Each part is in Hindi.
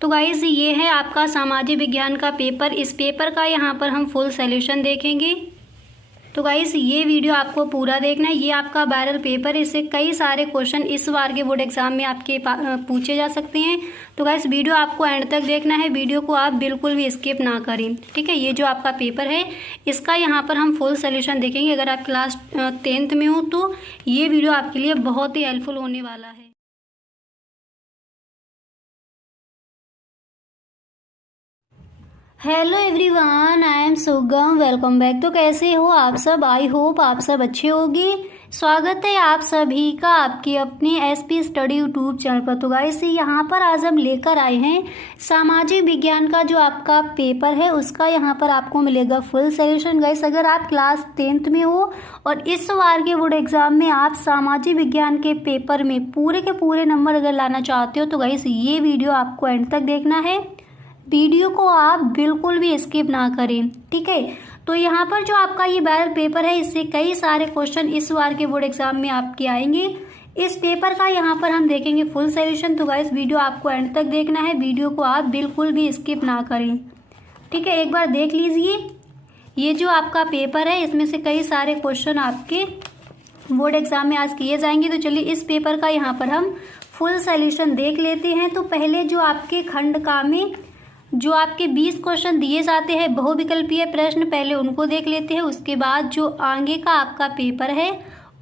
तो गाइस ये है आपका सामाजिक विज्ञान का पेपर। इस पेपर का यहाँ पर हम फुल सॉल्यूशन देखेंगे। तो गाइस ये वीडियो आपको पूरा देखना है। ये आपका वायरल पेपर है, इससे कई सारे क्वेश्चन इस बार के बोर्ड एग्जाम में आपके पूछे जा सकते हैं। तो गाइस वीडियो आपको एंड तक देखना है, वीडियो को आप बिल्कुल भी स्किप ना करें, ठीक है। ये जो आपका पेपर है इसका यहाँ पर हम फुल सॉल्यूशन देखेंगे। अगर आप क्लास 10th में हो तो ये वीडियो आपके लिए बहुत ही हेल्पफुल होने वाला है। हेलो एवरीवन, आई एम सुगम, वेलकम बैक। तो कैसे हो आप सब? आई होप आप सब अच्छे होंगे। स्वागत है आप सभी का आपके अपने एसपी स्टडी यूट्यूब चैनल पर। तो गाइस यहाँ पर आज हम लेकर आए हैं सामाजिक विज्ञान का जो आपका पेपर है उसका यहाँ पर आपको मिलेगा फुल सॉल्यूशन। गाइस अगर आप क्लास 10th में हो और इस बार के बोर्ड एग्जाम में आप सामाजिक विज्ञान के पेपर में पूरे के पूरे नंबर अगर लाना चाहते हो तो गाइस ये वीडियो आपको एंड तक देखना है। वीडियो को आप बिल्कुल भी स्किप ना करें, ठीक है। तो यहाँ पर जो आपका ये वायरल पेपर है इससे कई सारे क्वेश्चन इस बार के बोर्ड एग्जाम में आपके आएंगे। इस पेपर का यहाँ पर हम देखेंगे फुल सॉल्यूशन। तो गाइस वीडियो आपको एंड तक देखना है, वीडियो को आप बिल्कुल भी स्किप ना करें, ठीक है। एक बार देख लीजिए ये जो आपका पेपर है इसमें से कई सारे क्वेश्चन आपके बोर्ड एग्जाम में आज किए जाएंगे। तो चलिए इस पेपर का यहाँ पर हम फुल सॉल्यूशन देख लेते हैं। तो पहले जो आपके खंड का में जो आपके 20 क्वेश्चन दिए जाते हैं बहुविकल्पीय प्रश्न, पहले उनको देख लेते हैं। उसके बाद जो आगे का आपका पेपर है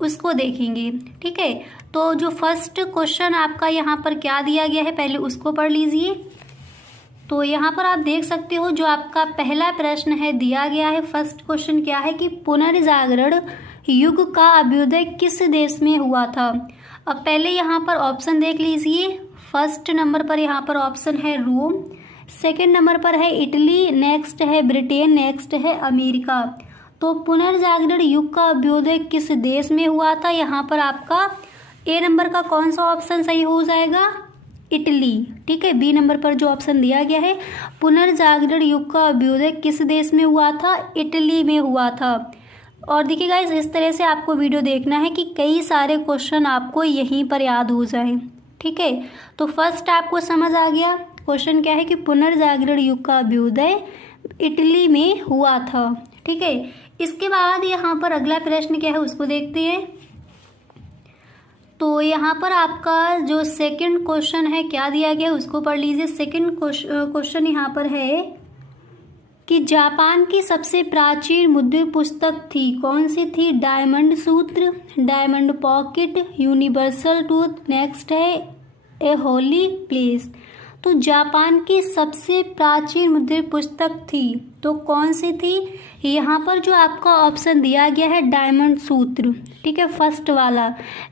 उसको देखेंगे, ठीक है। तो जो फर्स्ट क्वेश्चन आपका यहाँ पर क्या दिया गया है पहले उसको पढ़ लीजिए। तो यहाँ पर आप देख सकते हो जो आपका पहला प्रश्न है दिया गया है। फर्स्ट क्वेश्चन क्या है कि पुनर्जागरण युग का अभ्युदय किस देश में हुआ था। अब पहले यहाँ पर ऑप्शन देख लीजिए। फर्स्ट नंबर पर यहाँ पर ऑप्शन है रोम, सेकेंड नंबर पर है इटली, नेक्स्ट है ब्रिटेन, नेक्स्ट है अमेरिका। तो पुनर्जागरण युग का अभ्युदय किस देश में हुआ था? यहाँ पर आपका ए नंबर का कौन सा ऑप्शन सही हो जाएगा? इटली, ठीक है। बी नंबर पर जो ऑप्शन दिया गया है पुनर्जागरण युग का अभ्युदय किस देश में हुआ था? इटली में हुआ था। और देखिए गाइस इस तरह से आपको वीडियो देखना है कि कई सारे क्वेश्चन आपको यहीं पर याद हो जाए, ठीक है। तो फर्स्ट आपको समझ आ गया क्वेश्चन क्या है कि पुनर्जागरण युग का अभ्युदय इटली में हुआ था, ठीक है। इसके बाद यहाँ पर अगला प्रश्न क्या है उसको देखते हैं। तो यहाँ पर आपका जो सेकंड क्वेश्चन है क्या दिया गया उसको पढ़ लीजिए। सेकंड क्वेश्चन यहाँ पर है कि जापान की सबसे प्राचीन मुद्रित पुस्तक थी, कौन सी थी? डायमंड सूत्र, diamond pocket, universal truth, next है ए होली प्लेस। तो जापान की सबसे प्राचीन मुद्रित पुस्तक थी तो कौन सी थी? यहाँ पर जो आपका ऑप्शन दिया गया है डायमंड सूत्र, ठीक है, फर्स्ट वाला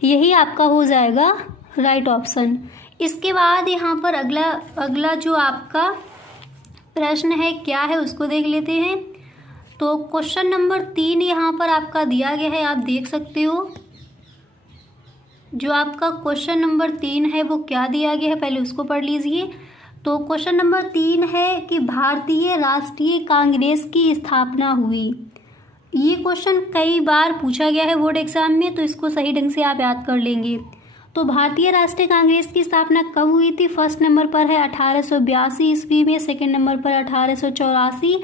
यही आपका हो जाएगा राइट ऑप्शन। इसके बाद यहाँ पर अगला जो आपका प्रश्न है क्या है उसको देख लेते हैं। तो क्वेश्चन नंबर 3 यहाँ पर आपका दिया गया है, आप देख सकते हो। जो आपका क्वेश्चन नंबर 3 है वो क्या दिया गया है पहले उसको पढ़ लीजिए। तो क्वेश्चन नंबर 3 है कि भारतीय राष्ट्रीय कांग्रेस की स्थापना हुई। ये क्वेश्चन कई बार पूछा गया है बोर्ड एग्जाम में, तो इसको सही ढंग से आप याद कर लेंगे। तो भारतीय राष्ट्रीय कांग्रेस की स्थापना कब हुई थी? फर्स्ट नंबर पर है 1882 ईस्वी में, सेकेंड नंबर पर 1884,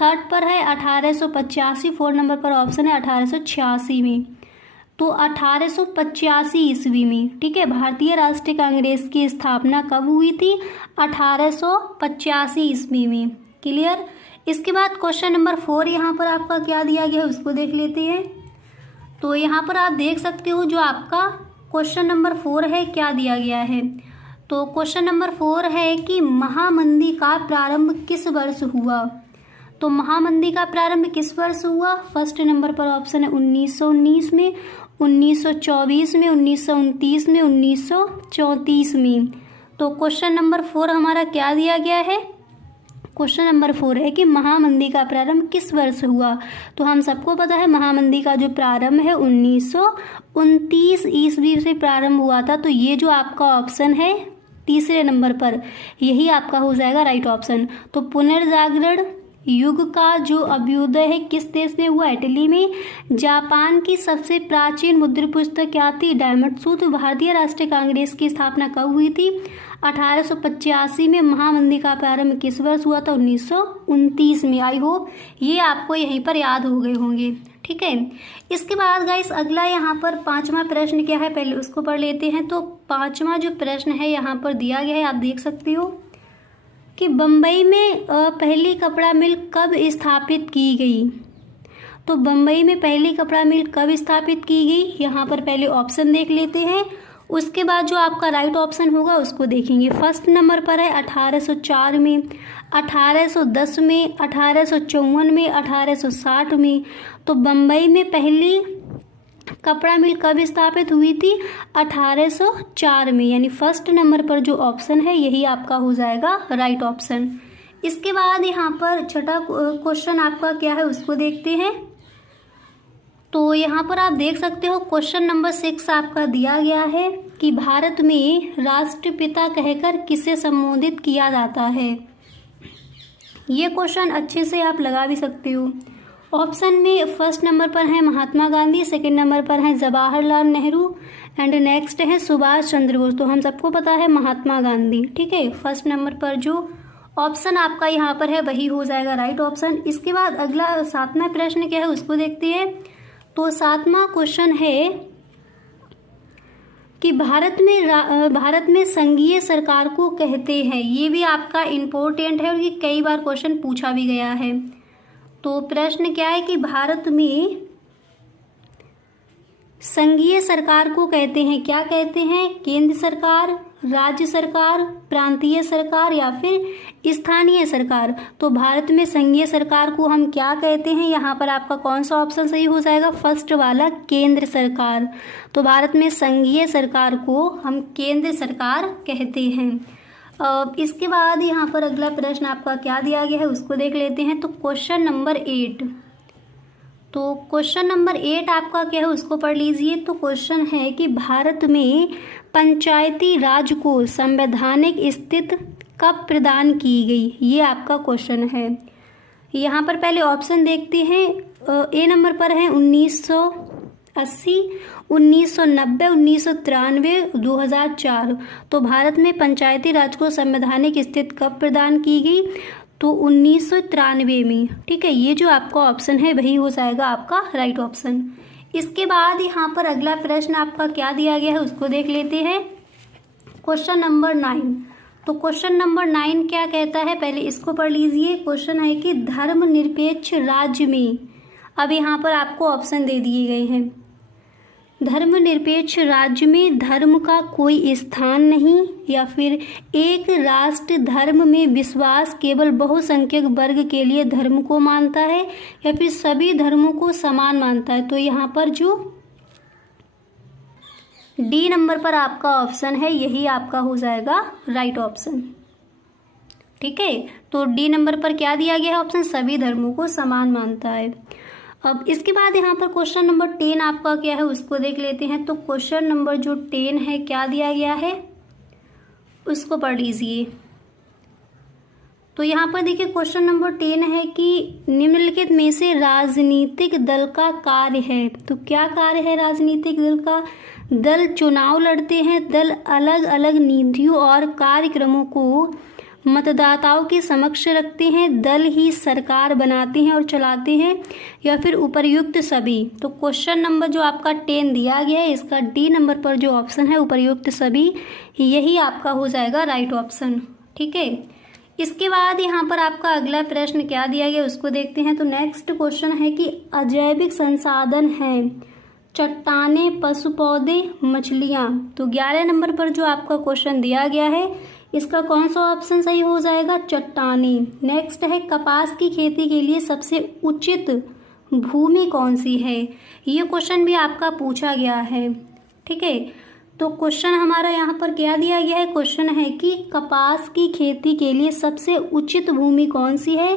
थर्ड पर है 1885, फोर्थ नंबर पर ऑप्शन है 1886 में। तो 1885 ईस्वी में, ठीक है। भारतीय राष्ट्रीय कांग्रेस की स्थापना कब हुई थी? 1885 ईस्वी में, क्लियर। इसके बाद क्वेश्चन नंबर 4 यहाँ पर आपका क्या दिया गया है उसको देख लेते हैं। तो यहाँ पर आप देख सकते हो जो आपका क्वेश्चन नंबर 4 है क्या दिया गया है। तो क्वेश्चन नंबर 4 है कि महामंदी का प्रारंभ किस वर्ष हुआ। तो महामंदी का प्रारंभ किस वर्ष हुआ? फर्स्ट नंबर पर ऑप्शन है 1919 में, 1924 में, 1929 में, 1934 में। तो क्वेश्चन नंबर 4 हमारा क्या दिया गया है? क्वेश्चन नंबर 4 है कि महामंदी का प्रारंभ किस वर्ष हुआ। तो हम सबको पता है महामंदी का जो प्रारंभ है 1929 ईस्वी से प्रारंभ हुआ था। तो ये जो आपका ऑप्शन है तीसरे नंबर पर यही आपका हो जाएगा राइट ऑप्शन। तो पुनर्जागरण युग का जो अभ्युदय है किस देश में हुआ? इटली में। जापान की सबसे प्राचीन मुद्रित पुस्तक क्या थी? डायमंड सूत्र। भारतीय राष्ट्रीय कांग्रेस की स्थापना कब हुई थी? 1885 में। महामंदी का प्रारंभ किस वर्ष हुआ था? 1929 में। आई होप ये आपको यहीं पर याद हो गए होंगे। ठीक है, इसके बाद गाइस अगला यहाँ पर 5वां प्रश्न क्या है, पहले उसको पढ़ लेते हैं। तो 5वां जो प्रश्न है यहाँ पर दिया गया है, आप देख सकते हो कि बम्बई में पहली कपड़ा मिल कब स्थापित की गई? तो बम्बई में पहली कपड़ा मिल कब स्थापित की गई? यहाँ पर पहले ऑप्शन देख लेते हैं, उसके बाद जो आपका राइट ऑप्शन होगा उसको देखेंगे। फर्स्ट नंबर पर है 1804 में, 1810 में, 1854 में, 1860 में। तो बम्बई में पहली कपड़ा मिल कब स्थापित हुई थी? 1804 में, यानी फर्स्ट नंबर पर जो ऑप्शन है यही आपका हो जाएगा राइट ऑप्शन। इसके बाद यहाँ पर छठा क्वेश्चन आपका क्या है उसको देखते हैं। तो यहाँ पर आप देख सकते हो क्वेश्चन नंबर 6 आपका दिया गया है कि भारत में राष्ट्रपिता कहकर किसे संबोधित किया जाता है। ये क्वेश्चन अच्छे से आप लगा भी सकते हो। ऑप्शन में फर्स्ट नंबर पर है महात्मा गांधी, सेकंड नंबर पर है जवाहरलाल नेहरू एंड नेक्स्ट है सुभाष चंद्र बोस। तो हम सबको पता है महात्मा गांधी। ठीक है, फर्स्ट नंबर पर जो ऑप्शन आपका यहाँ पर है वही हो जाएगा राइट ऑप्शन। इसके बाद अगला 7वां प्रश्न क्या है उसको देखते हैं। तो 7वां क्वेश्चन है कि भारत में संघीय सरकार को कहते हैं। ये भी आपका इम्पोर्टेंट है और ये कई बार क्वेश्चन पूछा भी गया है। तो प्रश्न क्या है कि भारत में संघीय सरकार को कहते हैं, क्या कहते हैं? केंद्र सरकार, राज्य सरकार, प्रांतीय सरकार या फिर स्थानीय सरकार। तो भारत में संघीय सरकार को हम क्या कहते हैं? यहाँ पर आपका कौन सा ऑप्शन सही हो जाएगा? फर्स्ट वाला, केंद्र सरकार। तो भारत में संघीय सरकार को हम केंद्र सरकार कहते हैं। इसके बाद यहाँ पर अगला प्रश्न आपका क्या दिया गया है उसको देख लेते हैं। तो क्वेश्चन नंबर 8, तो क्वेश्चन नंबर 8 आपका क्या है उसको पढ़ लीजिए। तो क्वेश्चन है कि भारत में पंचायती राज को संवैधानिक स्थिति कब प्रदान की गई? ये आपका क्वेश्चन है। यहाँ पर पहले ऑप्शन देखते हैं। ए नंबर पर है 1980, 1990, 1993, 2004। तो भारत में पंचायती राज को संवैधानिक स्थिति कब प्रदान की गई? तो 1993 में। ठीक है, ये जो आपका ऑप्शन है वही हो जाएगा आपका राइट ऑप्शन। इसके बाद यहाँ पर अगला प्रश्न आपका क्या दिया गया है उसको देख लेते हैं। क्वेश्चन नंबर 9, तो क्वेश्चन नंबर 9 क्या कहता है पहले इसको पढ़ लीजिए। क्वेश्चन है कि धर्मनिरपेक्ष राज्य में, अब यहाँ पर आपको ऑप्शन दे दिए गए हैं। धर्मनिरपेक्ष राज्य में धर्म का कोई स्थान नहीं, या फिर एक राष्ट्र धर्म में विश्वास केवल बहुसंख्यक वर्ग के लिए धर्म को मानता है, या फिर सभी धर्मों को समान मानता है। तो यहाँ पर जो डी नंबर पर आपका ऑप्शन है यही आपका हो जाएगा राइट ऑप्शन। ठीक है, तो डी नंबर पर क्या दिया गया है ऑप्शन? सभी धर्मों को समान मानता है। अब इसके बाद यहाँ पर क्वेश्चन नंबर 10 आपका क्या है उसको देख लेते हैं। तो क्वेश्चन नंबर जो 10 है क्या दिया गया है उसको पढ़ लीजिए। तो यहाँ पर देखिए क्वेश्चन नंबर 10 है कि निम्नलिखित में से राजनीतिक दल का कार्य है। तो क्या कार्य है राजनीतिक दल का? दल चुनाव लड़ते हैं, दल अलग अलग नीतियों और कार्यक्रमों को मतदाताओं के समक्ष रखते हैं, दल ही सरकार बनाते हैं और चलाते हैं, या फिर उपर्युक्त सभी। तो क्वेश्चन नंबर जो आपका 10 दिया गया है इसका डी नंबर पर जो ऑप्शन है उपर्युक्त सभी, यही आपका हो जाएगा राइट ऑप्शन। ठीक है, इसके बाद यहाँ पर आपका अगला प्रश्न क्या दिया गया उसको देखते हैं। तो नेक्स्ट क्वेश्चन है कि अजैविक संसाधन है, चट्टाने, पशु, पौधे, मछलियाँ। तो 11 नंबर पर जो आपका क्वेश्चन दिया गया है इसका कौन सा ऑप्शन सही हो जाएगा? चट्टाने। नेक्स्ट है कपास की खेती के लिए सबसे उचित भूमि कौन सी है? ये क्वेश्चन भी आपका पूछा गया है। ठीक है, तो क्वेश्चन हमारा यहाँ पर क्या दिया गया है? क्वेश्चन है कि कपास की खेती के लिए सबसे उचित भूमि कौन सी है?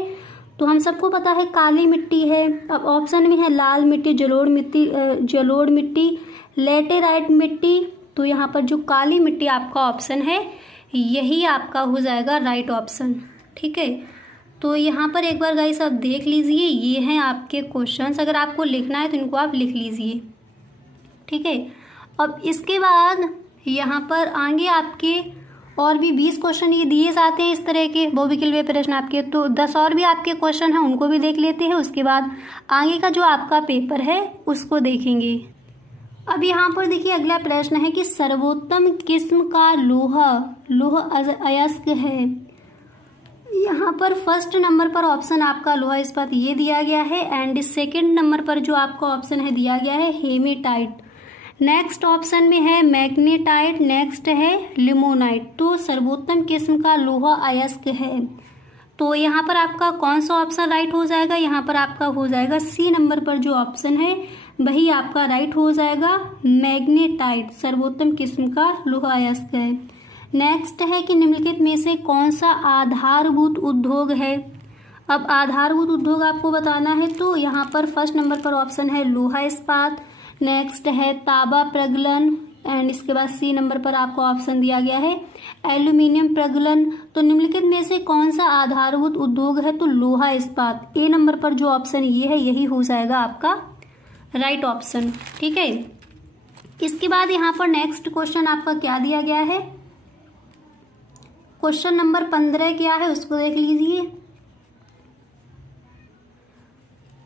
तो हम सबको पता है काली मिट्टी है। अब ऑप्शन में है लाल मिट्टी, जलोढ़ मिट्टी, लेटेराइट मिट्टी। तो यहाँ पर जो काली मिट्टी आपका ऑप्शन है यही आपका हो जाएगा राइट ऑप्शन। ठीक है, तो यहाँ पर एक बार गाइस आप देख लीजिए, ये हैं आपके क्वेश्चंस। अगर आपको लिखना है तो इनको आप लिख लीजिए, ठीक है। अब इसके बाद यहाँ पर आगे आपके और भी 20 क्वेश्चन ये दिए जाते हैं इस तरह के बहुविकल्पीय प्रश्न आपके, तो 10 और भी आपके क्वेश्चन हैं, उनको भी देख लेते हैं। उसके बाद आगे का जो आपका पेपर है उसको देखेंगे। अब यहाँ पर देखिए अगला प्रश्न है कि सर्वोत्तम किस्म का लौह अयस्क है। यहाँ पर फर्स्ट नंबर पर ऑप्शन आपका लोहा इस्पात ये दिया गया है, एंड सेकंड नंबर पर जो आपका ऑप्शन है दिया गया है हेमेटाइट। नेक्स्ट ऑप्शन में है मैग्नेटाइट, नेक्स्ट है लिमोनाइट। तो सर्वोत्तम किस्म का लोहा अयस्क है, तो यहाँ पर आपका कौन सा ऑप्शन राइट हो जाएगा? यहाँ पर आपका हो जाएगा सी नंबर पर जो ऑप्शन है वही आपका राइट हो जाएगा, मैग्नेटाइट सर्वोत्तम किस्म का लोहा अयस्क है। नेक्स्ट है कि निम्नलिखित में से कौन सा आधारभूत उद्योग है। अब आधारभूत उद्योग आपको बताना है, तो यहाँ पर फर्स्ट नंबर पर ऑप्शन है लोहा इस्पात, नेक्स्ट है तांबा प्रगलन, एंड इसके बाद सी नंबर पर आपको ऑप्शन दिया गया है एल्यूमिनियम प्रगलन। तो निम्नलिखित में से कौन सा आधारभूत उद्योग है? तो लोहा इस्पात। ए नंबर पर जो ऑप्शन ये है यही हो जाएगा आपका राइट ऑप्शन, ठीक है। इसके बाद यहाँ पर नेक्स्ट क्वेश्चन आपका क्या दिया गया है, क्वेश्चन नंबर 15 क्या है उसको देख लीजिए।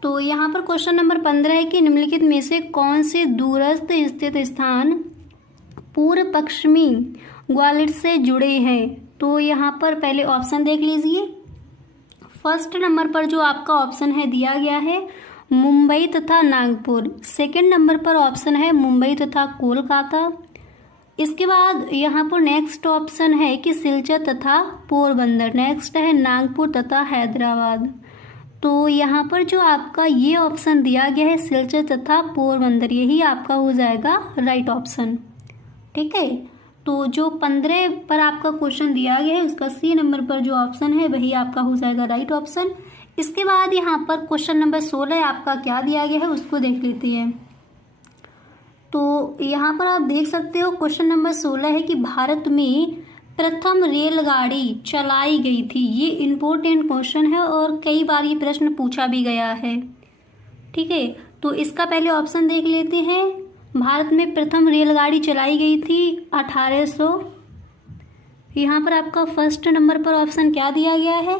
तो यहाँ पर क्वेश्चन नंबर 15 है कि निम्नलिखित में से कौन से दूरस्थ स्थित स्थान पूर्व पश्चिमी ग्वालियर से जुड़े हैं। तो यहाँ पर पहले ऑप्शन देख लीजिए। फर्स्ट नंबर पर जो आपका ऑप्शन है दिया गया है मुंबई तथा नागपुर, सेकंड नंबर पर ऑप्शन है मुंबई तथा कोलकाता। इसके बाद यहाँ पर नेक्स्ट ऑप्शन है कि सिलचर तथा पोरबंदर, नेक्स्ट है नागपुर तथा हैदराबाद। तो यहाँ पर जो आपका ये ऑप्शन दिया गया है सिलचर तथा पोरबंदर, यही आपका हो जाएगा राइट ऑप्शन, ठीक है। तो जो 15 पर आपका क्वेश्चन दिया गया है उसका सी नंबर पर जो ऑप्शन है वही आपका हो जाएगा राइट ऑप्शन। इसके बाद यहाँ पर क्वेश्चन नंबर 16 आपका क्या दिया गया है उसको देख लेते हैं। तो यहाँ पर आप देख सकते हो क्वेश्चन नंबर 16 है कि भारत में प्रथम रेलगाड़ी चलाई गई थी। ये इम्पोर्टेंट क्वेश्चन है और कई बार ये प्रश्न पूछा भी गया है, ठीक है। तो इसका पहले ऑप्शन देख लेते हैं। भारत में प्रथम रेलगाड़ी चलाई गई थी 1800। यहाँ पर आपका फर्स्ट नंबर पर ऑप्शन क्या दिया गया है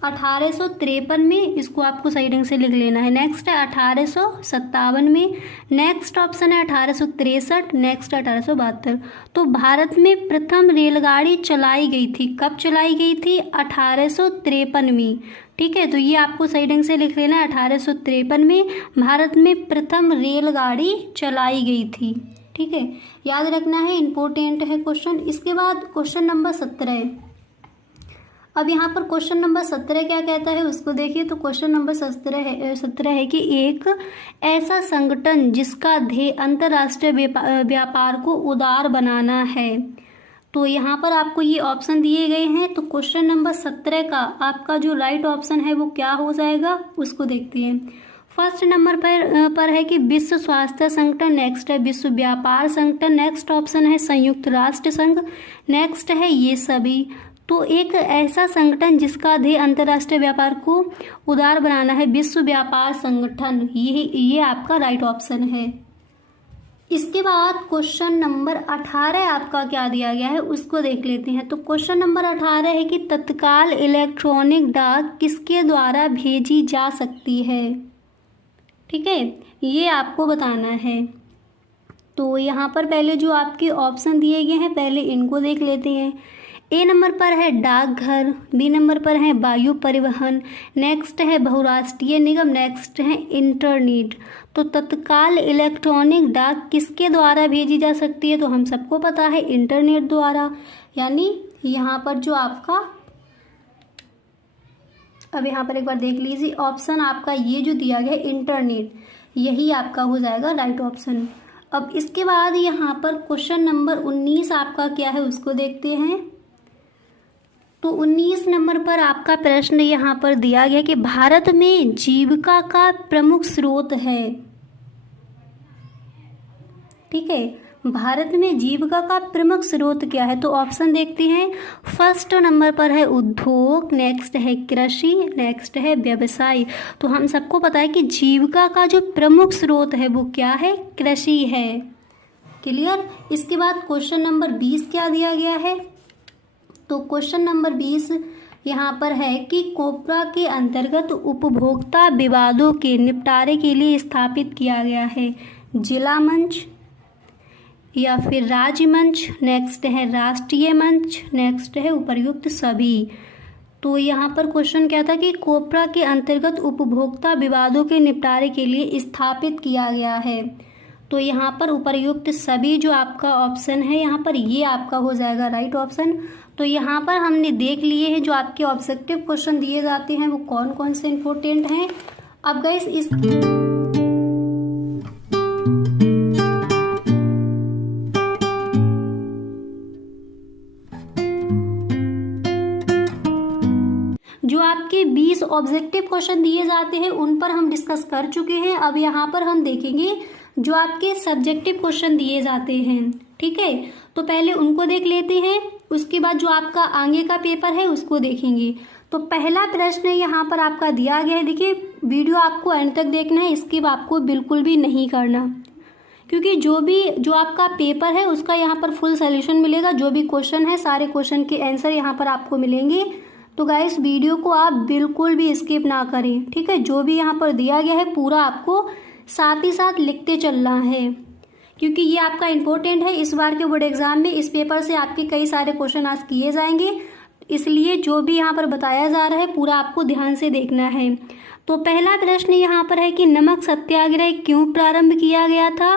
1853 में, इसको आपको सही ढंग से लिख लेना है। नेक्स्ट है 1857 में, नेक्स्ट ऑप्शन है 1863, नेक्स्ट 1872। तो भारत में प्रथम रेलगाड़ी चलाई गई थी, कब चलाई गई थी 1853 में, ठीक है। तो ये आपको सही ढंग से लिख लेना है 1853 में भारत में प्रथम रेलगाड़ी चलाई गई थी, ठीक है। याद रखना है, इंपॉर्टेंट है क्वेश्चन। इसके बाद क्वेश्चन नंबर 17। अब यहाँ पर क्वेश्चन नंबर 17 क्या कहता है उसको देखिए। तो क्वेश्चन नंबर 17 है कि एक ऐसा संगठन जिसका ध्येय अंतर्राष्ट्रीय व्यापार को उदार बनाना है। तो यहाँ पर आपको ये ऑप्शन दिए गए हैं। तो क्वेश्चन नंबर 17 का आपका जो राइट ऑप्शन है वो क्या हो जाएगा उसको देखते हैं। फर्स्ट नंबर पर है कि विश्व स्वास्थ्य संगठन, नेक्स्ट है विश्व व्यापार संगठन, नेक्स्ट ऑप्शन है संयुक्त राष्ट्र संघ, नेक्स्ट है ये सभी। तो एक ऐसा संगठन जिसका ध्येय अंतर्राष्ट्रीय व्यापार को उदार बनाना है, विश्व व्यापार संगठन, ये आपका राइट ऑप्शन है। इसके बाद क्वेश्चन नंबर 18 आपका क्या दिया गया है उसको देख लेते हैं। तो क्वेश्चन नंबर 18 है कि तत्काल इलेक्ट्रॉनिक डाक किसके द्वारा भेजी जा सकती है, ठीक है, ये आपको बताना है। तो यहाँ पर पहले जो आपके ऑप्शन दिए गए हैं पहले इनको देख लेते हैं। ए नंबर पर है डाकघर, बी नंबर पर है वायु परिवहन, नेक्स्ट है बहुराष्ट्रीय निगम, नेक्स्ट है इंटरनेट। तो तत्काल इलेक्ट्रॉनिक डाक किसके द्वारा भेजी जा सकती है? तो हम सबको पता है इंटरनेट द्वारा, यानी यहाँ पर जो आपका, अब यहाँ पर एक बार देख लीजिए ऑप्शन आपका ये जो दिया गया है इंटरनेट, यही आपका हो जाएगा राइट ऑप्शन। अब इसके बाद यहाँ पर क्वेश्चन नंबर 19 आपका क्या है उसको देखते हैं। तो 19 नंबर पर आपका प्रश्न यहाँ पर दिया गया कि भारत में जीविका का प्रमुख स्रोत है, ठीक है। भारत में जीविका का प्रमुख स्रोत क्या है? तो ऑप्शन देखते हैं। फर्स्ट नंबर पर है उद्योग, नेक्स्ट है कृषि, नेक्स्ट है व्यवसाय। तो हम सबको पता है कि जीविका का जो प्रमुख स्रोत है वो क्या है? कृषि है। क्लियर। इसके बाद क्वेश्चन नंबर 20 क्या दिया गया है? तो क्वेश्चन नंबर 20 यहाँ पर है कि कोपरा के अंतर्गत उपभोक्ता विवादों के निपटारे के लिए स्थापित किया गया है जिला मंच या फिर राज्य मंच, नेक्स्ट है राष्ट्रीय मंच, नेक्स्ट है उपर्युक्त सभी। तो यहाँ पर क्वेश्चन क्या था कि कोपरा के अंतर्गत उपभोक्ता विवादों के निपटारे के लिए स्थापित किया गया है। तो यहाँ पर उपर्युक्त सभी जो आपका ऑप्शन है यहाँ पर ये आपका हो जाएगा राइट ऑप्शन। तो यहाँ पर हमने देख लिए हैं जो आपके ऑब्जेक्टिव क्वेश्चन दिए जाते हैं वो कौन कौन से इम्पोर्टेंट हैं। अब गाइस इस जो आपके 20 ऑब्जेक्टिव क्वेश्चन दिए जाते हैं उन पर हम डिस्कस कर चुके हैं। अब यहाँ पर हम देखेंगे जो आपके सब्जेक्टिव क्वेश्चन दिए जाते हैं। ठीक है, तो पहले उनको देख लेते हैं, उसके बाद जो आपका आगे का पेपर है उसको देखेंगे। तो पहला प्रश्न यहाँ पर आपका दिया गया है। देखिए वीडियो आपको एंड तक देखना है, स्किप आपको बिल्कुल भी नहीं करना, क्योंकि जो आपका पेपर है उसका यहाँ पर फुल सोल्यूशन मिलेगा। जो भी क्वेश्चन है सारे क्वेश्चन के आंसर यहाँ पर आपको मिलेंगे। तो गाइस वीडियो को आप बिल्कुल भी स्किप ना करें। ठीक है, जो भी यहाँ पर दिया गया है पूरा आपको साथ ही साथ लिखते चलना है, क्योंकि ये आपका इम्पोर्टेंट है। इस बार के बोर्ड एग्जाम में इस पेपर से आपके कई सारे क्वेश्चन आज किए जाएंगे, इसलिए जो भी यहाँ पर बताया जा रहा है पूरा आपको ध्यान से देखना है। तो पहला प्रश्न यहाँ पर है कि नमक सत्याग्रह क्यों प्रारंभ किया गया था,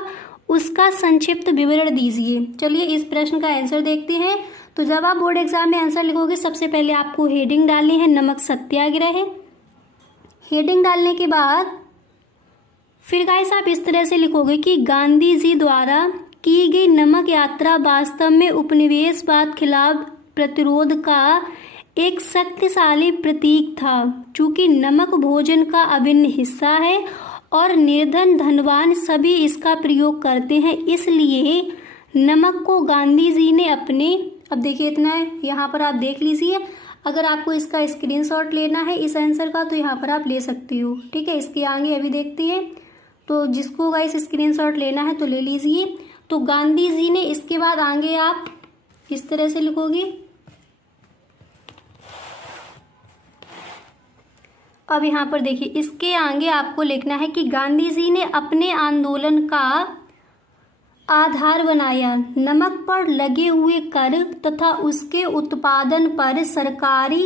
उसका संक्षिप्त विवरण दीजिए। चलिए इस प्रश्न का आंसर देखते हैं। तो जब आप बोर्ड एग्जाम में आंसर लिखोगे सबसे पहले आपको हेडिंग डालनी है नमक सत्याग्रह। हेडिंग डालने के बाद फिर गाइस आप इस तरह से लिखोगे कि गांधी जी द्वारा की गई नमक यात्रा वास्तव में उपनिवेशवाद खिलाफ प्रतिरोध का एक शक्तिशाली प्रतीक था। चूंकि नमक भोजन का अभिन्न हिस्सा है और निर्धन धनवान सभी इसका प्रयोग करते हैं, इसलिए नमक को गांधी जी ने अपने, अब देखिए इतना है यहाँ पर आप देख लीजिए। अगर आपको इसका स्क्रीनशॉट लेना है इस आंसर का तो यहाँ पर आप ले सकती हो। ठीक है, इसके आगे अभी देखते हैं। तो जिसको गाइस स्क्रीनशॉट लेना है तो ले लीजिए। तो गांधी जी ने, इसके बाद आगे आप इस तरह से लिखोगे। अब यहाँ पर देखिए इसके आगे आपको लिखना है कि गांधी जी ने अपने आंदोलन का आधार बनाया नमक पर लगे हुए कर तथा उसके उत्पादन पर सरकारी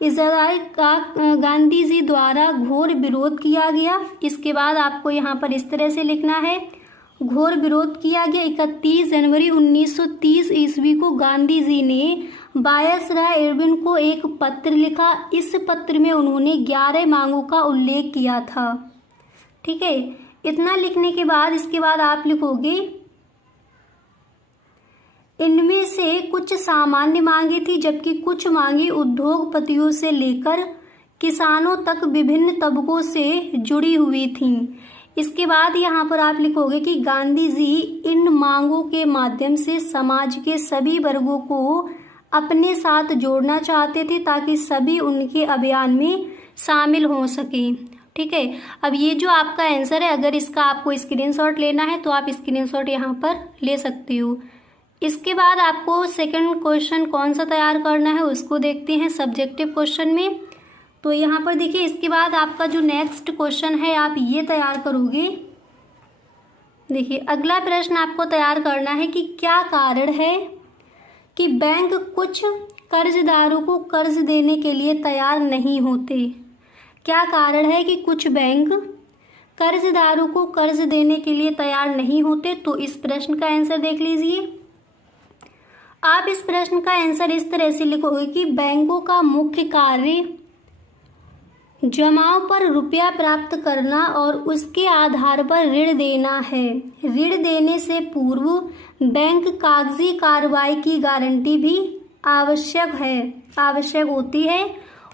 इजराय का गांधी जी द्वारा घोर विरोध किया गया। इसके बाद आपको यहाँ पर इस तरह से लिखना है, घोर विरोध किया गया। 31 जनवरी 1930 ईस्वी को गांधी जी ने वायसराय इरविन को एक पत्र लिखा। इस पत्र में उन्होंने 11 मांगों का उल्लेख किया था। ठीक है, इतना लिखने के बाद इसके बाद आप लिखोगे इनमें से कुछ सामान्य मांगे थी जबकि कुछ मांगे उद्योगपतियों से लेकर किसानों तक विभिन्न तबकों से जुड़ी हुई थीं। इसके बाद यहाँ पर आप लिखोगे कि गांधी जी इन मांगों के माध्यम से समाज के सभी वर्गों को अपने साथ जोड़ना चाहते थे ताकि सभी उनके अभियान में शामिल हो सके। ठीक है, अब ये जो आपका आंसर है अगर इसका आपको स्क्रीनशॉट लेना है तो आप स्क्रीनशॉट यहाँ पर ले सकते हो। इसके बाद आपको सेकंड क्वेश्चन कौन सा तैयार करना है उसको देखते हैं सब्जेक्टिव क्वेश्चन में। तो यहाँ पर देखिए इसके बाद आपका जो नेक्स्ट क्वेश्चन है आप ये तैयार करोगे। देखिए अगला प्रश्न आपको तैयार करना है कि क्या कारण है कि बैंक कुछ कर्जदारों को कर्ज देने के लिए तैयार नहीं होते। क्या कारण है कि कुछ बैंक कर्जदारों को कर्ज देने के लिए तैयार नहीं होते। तो इस प्रश्न का आंसर देख लीजिए। आप इस प्रश्न का आंसर इस तरह से लिखोगे कि बैंकों का मुख्य कार्य जमाओं पर रुपया प्राप्त करना और उसके आधार पर ऋण देना है। ऋण देने से पूर्व बैंक कागजी कार्रवाई की गारंटी भी आवश्यक होती है।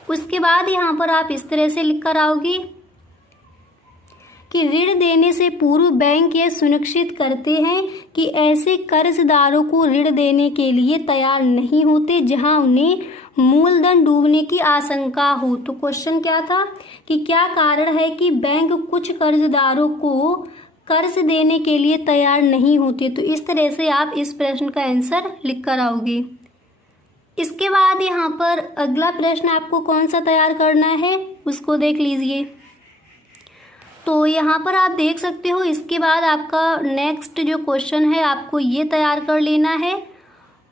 उसके बाद यहाँ पर आप इस तरह से लिख कर आओगे कि ऋण देने से पूर्व बैंक यह सुनिश्चित करते हैं कि ऐसे कर्जदारों को ऋण देने के लिए तैयार नहीं होते जहां उन्हें मूलधन डूबने की आशंका हो। तो क्वेश्चन क्या था कि क्या कारण है कि बैंक कुछ कर्जदारों को कर्ज देने के लिए तैयार नहीं होते। तो इस तरह से आप इस प्रश्न का आंसर लिख कर आओगे। इसके बाद यहाँ पर अगला प्रश्न आपको कौन सा तैयार करना है उसको देख लीजिए। तो यहाँ पर आप देख सकते हो, इसके बाद आपका नेक्स्ट जो क्वेश्चन है आपको ये तैयार कर लेना है।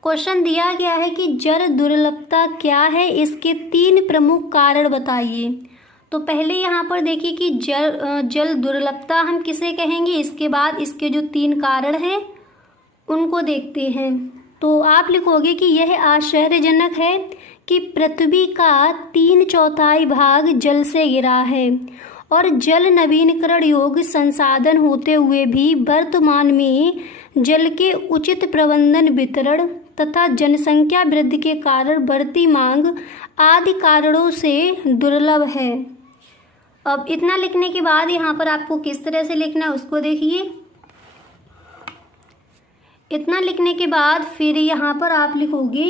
क्वेश्चन दिया गया है कि जल दुर्लभता क्या है, इसके 3 प्रमुख कारण बताइए। तो पहले यहाँ पर देखिए कि जल दुर्लभता हम किसे कहेंगे, इसके बाद इसके जो 3 कारण हैं उनको देखते हैं। तो आप लिखोगे कि यह आश्चर्यजनक है कि पृथ्वी का 3/4 भाग जल से घिरा है और जल नवीनीकरण योग्य संसाधन होते हुए भी वर्तमान में जल के उचित प्रबंधन, वितरण तथा जनसंख्या वृद्धि के कारण बढ़ती मांग आदि कारणों से दुर्लभ है। अब इतना लिखने के बाद यहाँ पर आपको किस तरह से लिखना है उसको देखिए। इतना लिखने के बाद फिर यहाँ पर आप लिखोगे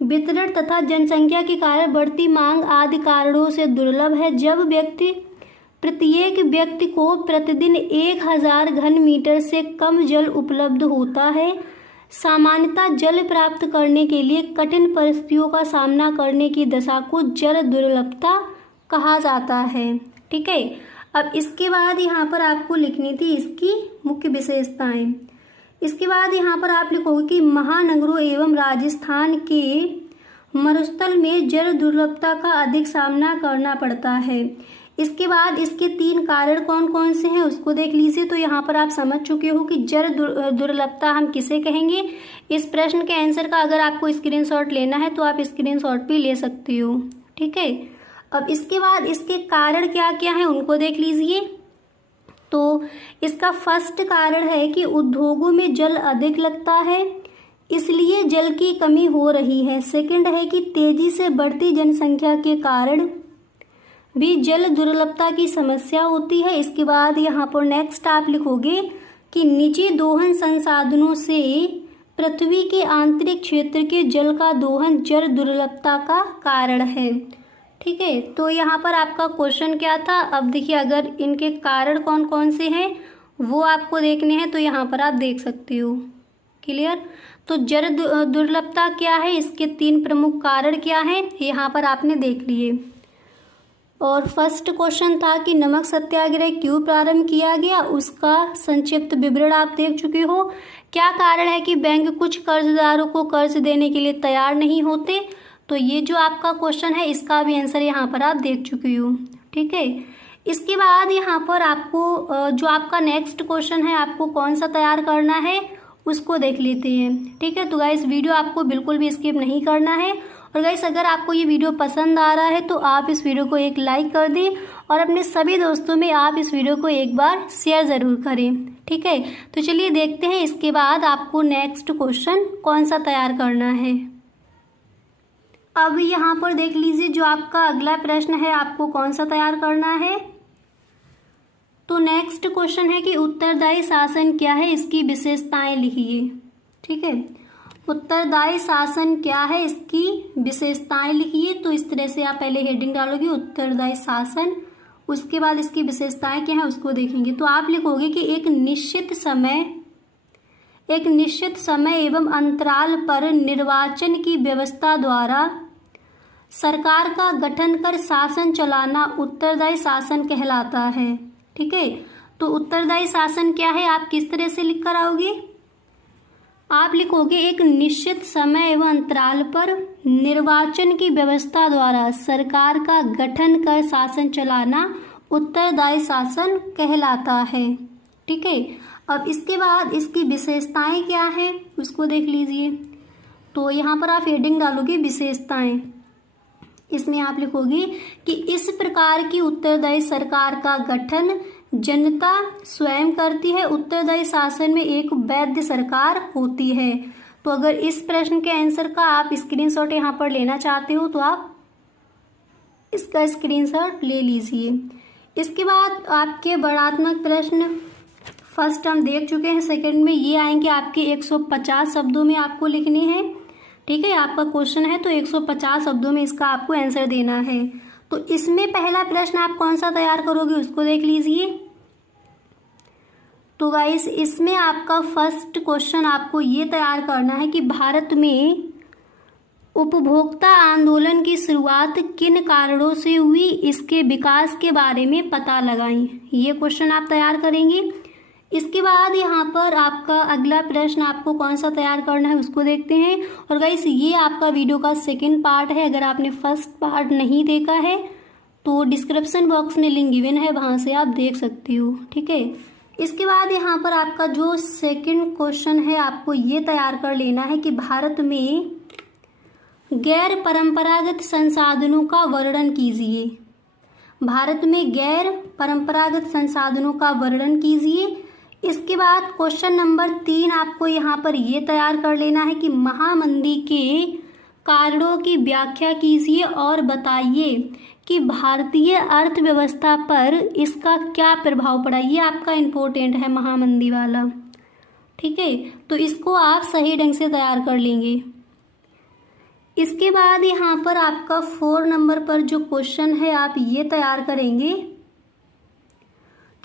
वितरण तथा जनसंख्या के कारण बढ़ती मांग आदि कारणों से दुर्लभ है। जब प्रत्येक व्यक्ति को प्रतिदिन 1000 घन मीटर से कम जल उपलब्ध होता है, सामान्यतः जल प्राप्त करने के लिए कठिन परिस्थितियों का सामना करने की दशा को जल दुर्लभता कहा जाता है। ठीक है, अब इसके बाद यहाँ पर आपको लिखनी थी इसकी मुख्य विशेषताएं। इसके बाद यहाँ पर आप लिखोगे कि महानगरों एवं राजस्थान के मरुस्थल में जल दुर्लभता का अधिक सामना करना पड़ता है। इसके बाद इसके 3 कारण कौन कौन से हैं उसको देख लीजिए। तो यहाँ पर आप समझ चुके हो कि जल दुर्लभता हम किसे कहेंगे। इस प्रश्न के आंसर का अगर आपको स्क्रीनशॉट लेना है तो आप स्क्रीनशॉट भी ले सकते हो। ठीक है, अब इसके बाद इसके कारण क्या क्या हैं उनको देख लीजिए। तो इसका फर्स्ट कारण है कि उद्योगों में जल अधिक लगता है, इसलिए जल की कमी हो रही है। सेकंड है कि तेजी से बढ़ती जनसंख्या के कारण भी जल दुर्लभता की समस्या होती है। इसके बाद यहाँ पर नेक्स्ट आप लिखोगे कि निजी दोहन संसाधनों से पृथ्वी के आंतरिक क्षेत्र के जल का दोहन जल दुर्लभता का कारण है। ठीक है, तो यहाँ पर आपका क्वेश्चन क्या था। अब देखिए अगर इनके कारण कौन कौन से हैं वो आपको देखने हैं तो यहाँ पर आप देख सकते हो। क्लियर, तो जल दुर्लभता क्या है, इसके 3 प्रमुख कारण क्या हैं यहाँ पर आपने देख लिए। और फर्स्ट क्वेश्चन था कि नमक सत्याग्रह क्यों प्रारंभ किया गया, उसका संक्षिप्त विवरण आप देख चुके हो। क्या कारण है कि बैंक कुछ कर्जदारों को कर्ज देने के लिए तैयार नहीं होते, तो ये जो आपका क्वेश्चन है इसका भी आंसर यहाँ पर आप देख चुके हो। ठीक है, इसके बाद यहाँ पर आपको जो आपका नेक्स्ट क्वेश्चन है आपको कौन सा तैयार करना है उसको देख लेते हैं। ठीक है, तो गाइस वीडियो आपको बिल्कुल भी स्किप नहीं करना है। और गाइस अगर आपको ये वीडियो पसंद आ रहा है तो आप इस वीडियो को एक लाइक कर दें और अपने सभी दोस्तों में आप इस वीडियो को एक बार शेयर ज़रूर करें। ठीक है, तो चलिए देखते हैं इसके बाद आपको नेक्स्ट क्वेश्चन कौन सा तैयार करना है। अब यहाँ पर देख लीजिए जो आपका अगला प्रश्न है आपको कौन सा तैयार करना है। तो नेक्स्ट क्वेश्चन है कि उत्तरदायी शासन क्या है, इसकी विशेषताएं लिखिए। ठीक है, उत्तरदायी शासन क्या है इसकी विशेषताएं लिखिए। तो इस तरह से आप पहले हेडिंग डालोगे उत्तरदायी शासन, उसके बाद इसकी विशेषताएं क्या है उसको देखेंगे। तो आप लिखोगे कि एक निश्चित समय एवं अंतराल पर निर्वाचन की व्यवस्था द्वारा सरकार का गठन कर शासन चलाना उत्तरदायी शासन कहलाता है। ठीक है, तो उत्तरदायी शासन क्या है आप किस तरह से लिख कर आओगे। आप लिखोगे एक निश्चित समय एवं अंतराल पर निर्वाचन की व्यवस्था द्वारा सरकार का गठन कर शासन चलाना उत्तरदायी शासन कहलाता है। ठीक है, अब इसके बाद इसकी विशेषताएं क्या है उसको देख लीजिए। तो यहाँ पर आप हेडिंग डालोगे विशेषताएं, इसमें आप लिखोगे कि इस प्रकार की उत्तरदायी सरकार का गठन जनता स्वयं करती है। उत्तरदायी शासन में एक वैध सरकार होती है। तो अगर इस प्रश्न के आंसर का आप स्क्रीनशॉट यहाँ पर लेना चाहते हो तो आप इसका स्क्रीनशॉट ले लीजिए। इसके बाद आपके वर्णात्मक प्रश्न फर्स्ट हम देख चुके हैं, सेकंड में ये आएंगे आपके 150 शब्दों में आपको लिखने हैं। ठीक है, आपका क्वेश्चन है तो 150 शब्दों में इसका आपको आंसर देना है। तो इसमें पहला प्रश्न आप कौन सा तैयार करोगे उसको देख लीजिए। तो गाइस इसमें आपका फर्स्ट क्वेश्चन आपको ये तैयार करना है कि भारत में उपभोक्ता आंदोलन की शुरुआत किन कारणों से हुई, इसके विकास के बारे में पता लगाएं। ये क्वेश्चन आप तैयार करेंगे। इसके बाद यहाँ पर आपका अगला प्रश्न आपको कौन सा तैयार करना है उसको देखते हैं। और गाइस ये आपका वीडियो का सेकंड पार्ट है, अगर आपने फर्स्ट पार्ट नहीं देखा है तो डिस्क्रिप्शन बॉक्स में लिंक गिवन है, वहाँ से आप देख सकती हो। ठीक है, इसके बाद यहाँ पर आपका जो सेकंड क्वेश्चन है आपको ये तैयार कर लेना है कि भारत में गैर परंपरागत संसाधनों का वर्णन कीजिए। भारत में गैर परंपरागत संसाधनों का वर्णन कीजिए। इसके बाद क्वेश्चन नंबर 3 आपको यहाँ पर ये तैयार कर लेना है कि महामंदी के कारणों की व्याख्या कीजिए और बताइए कि भारतीय अर्थव्यवस्था पर इसका क्या प्रभाव पड़ा। ये आपका इम्पोर्टेंट है महामंदी वाला। ठीक है, तो इसको आप सही ढंग से तैयार कर लेंगे। इसके बाद यहाँ पर आपका 4 नंबर पर जो क्वेश्चन है आप ये तैयार करेंगे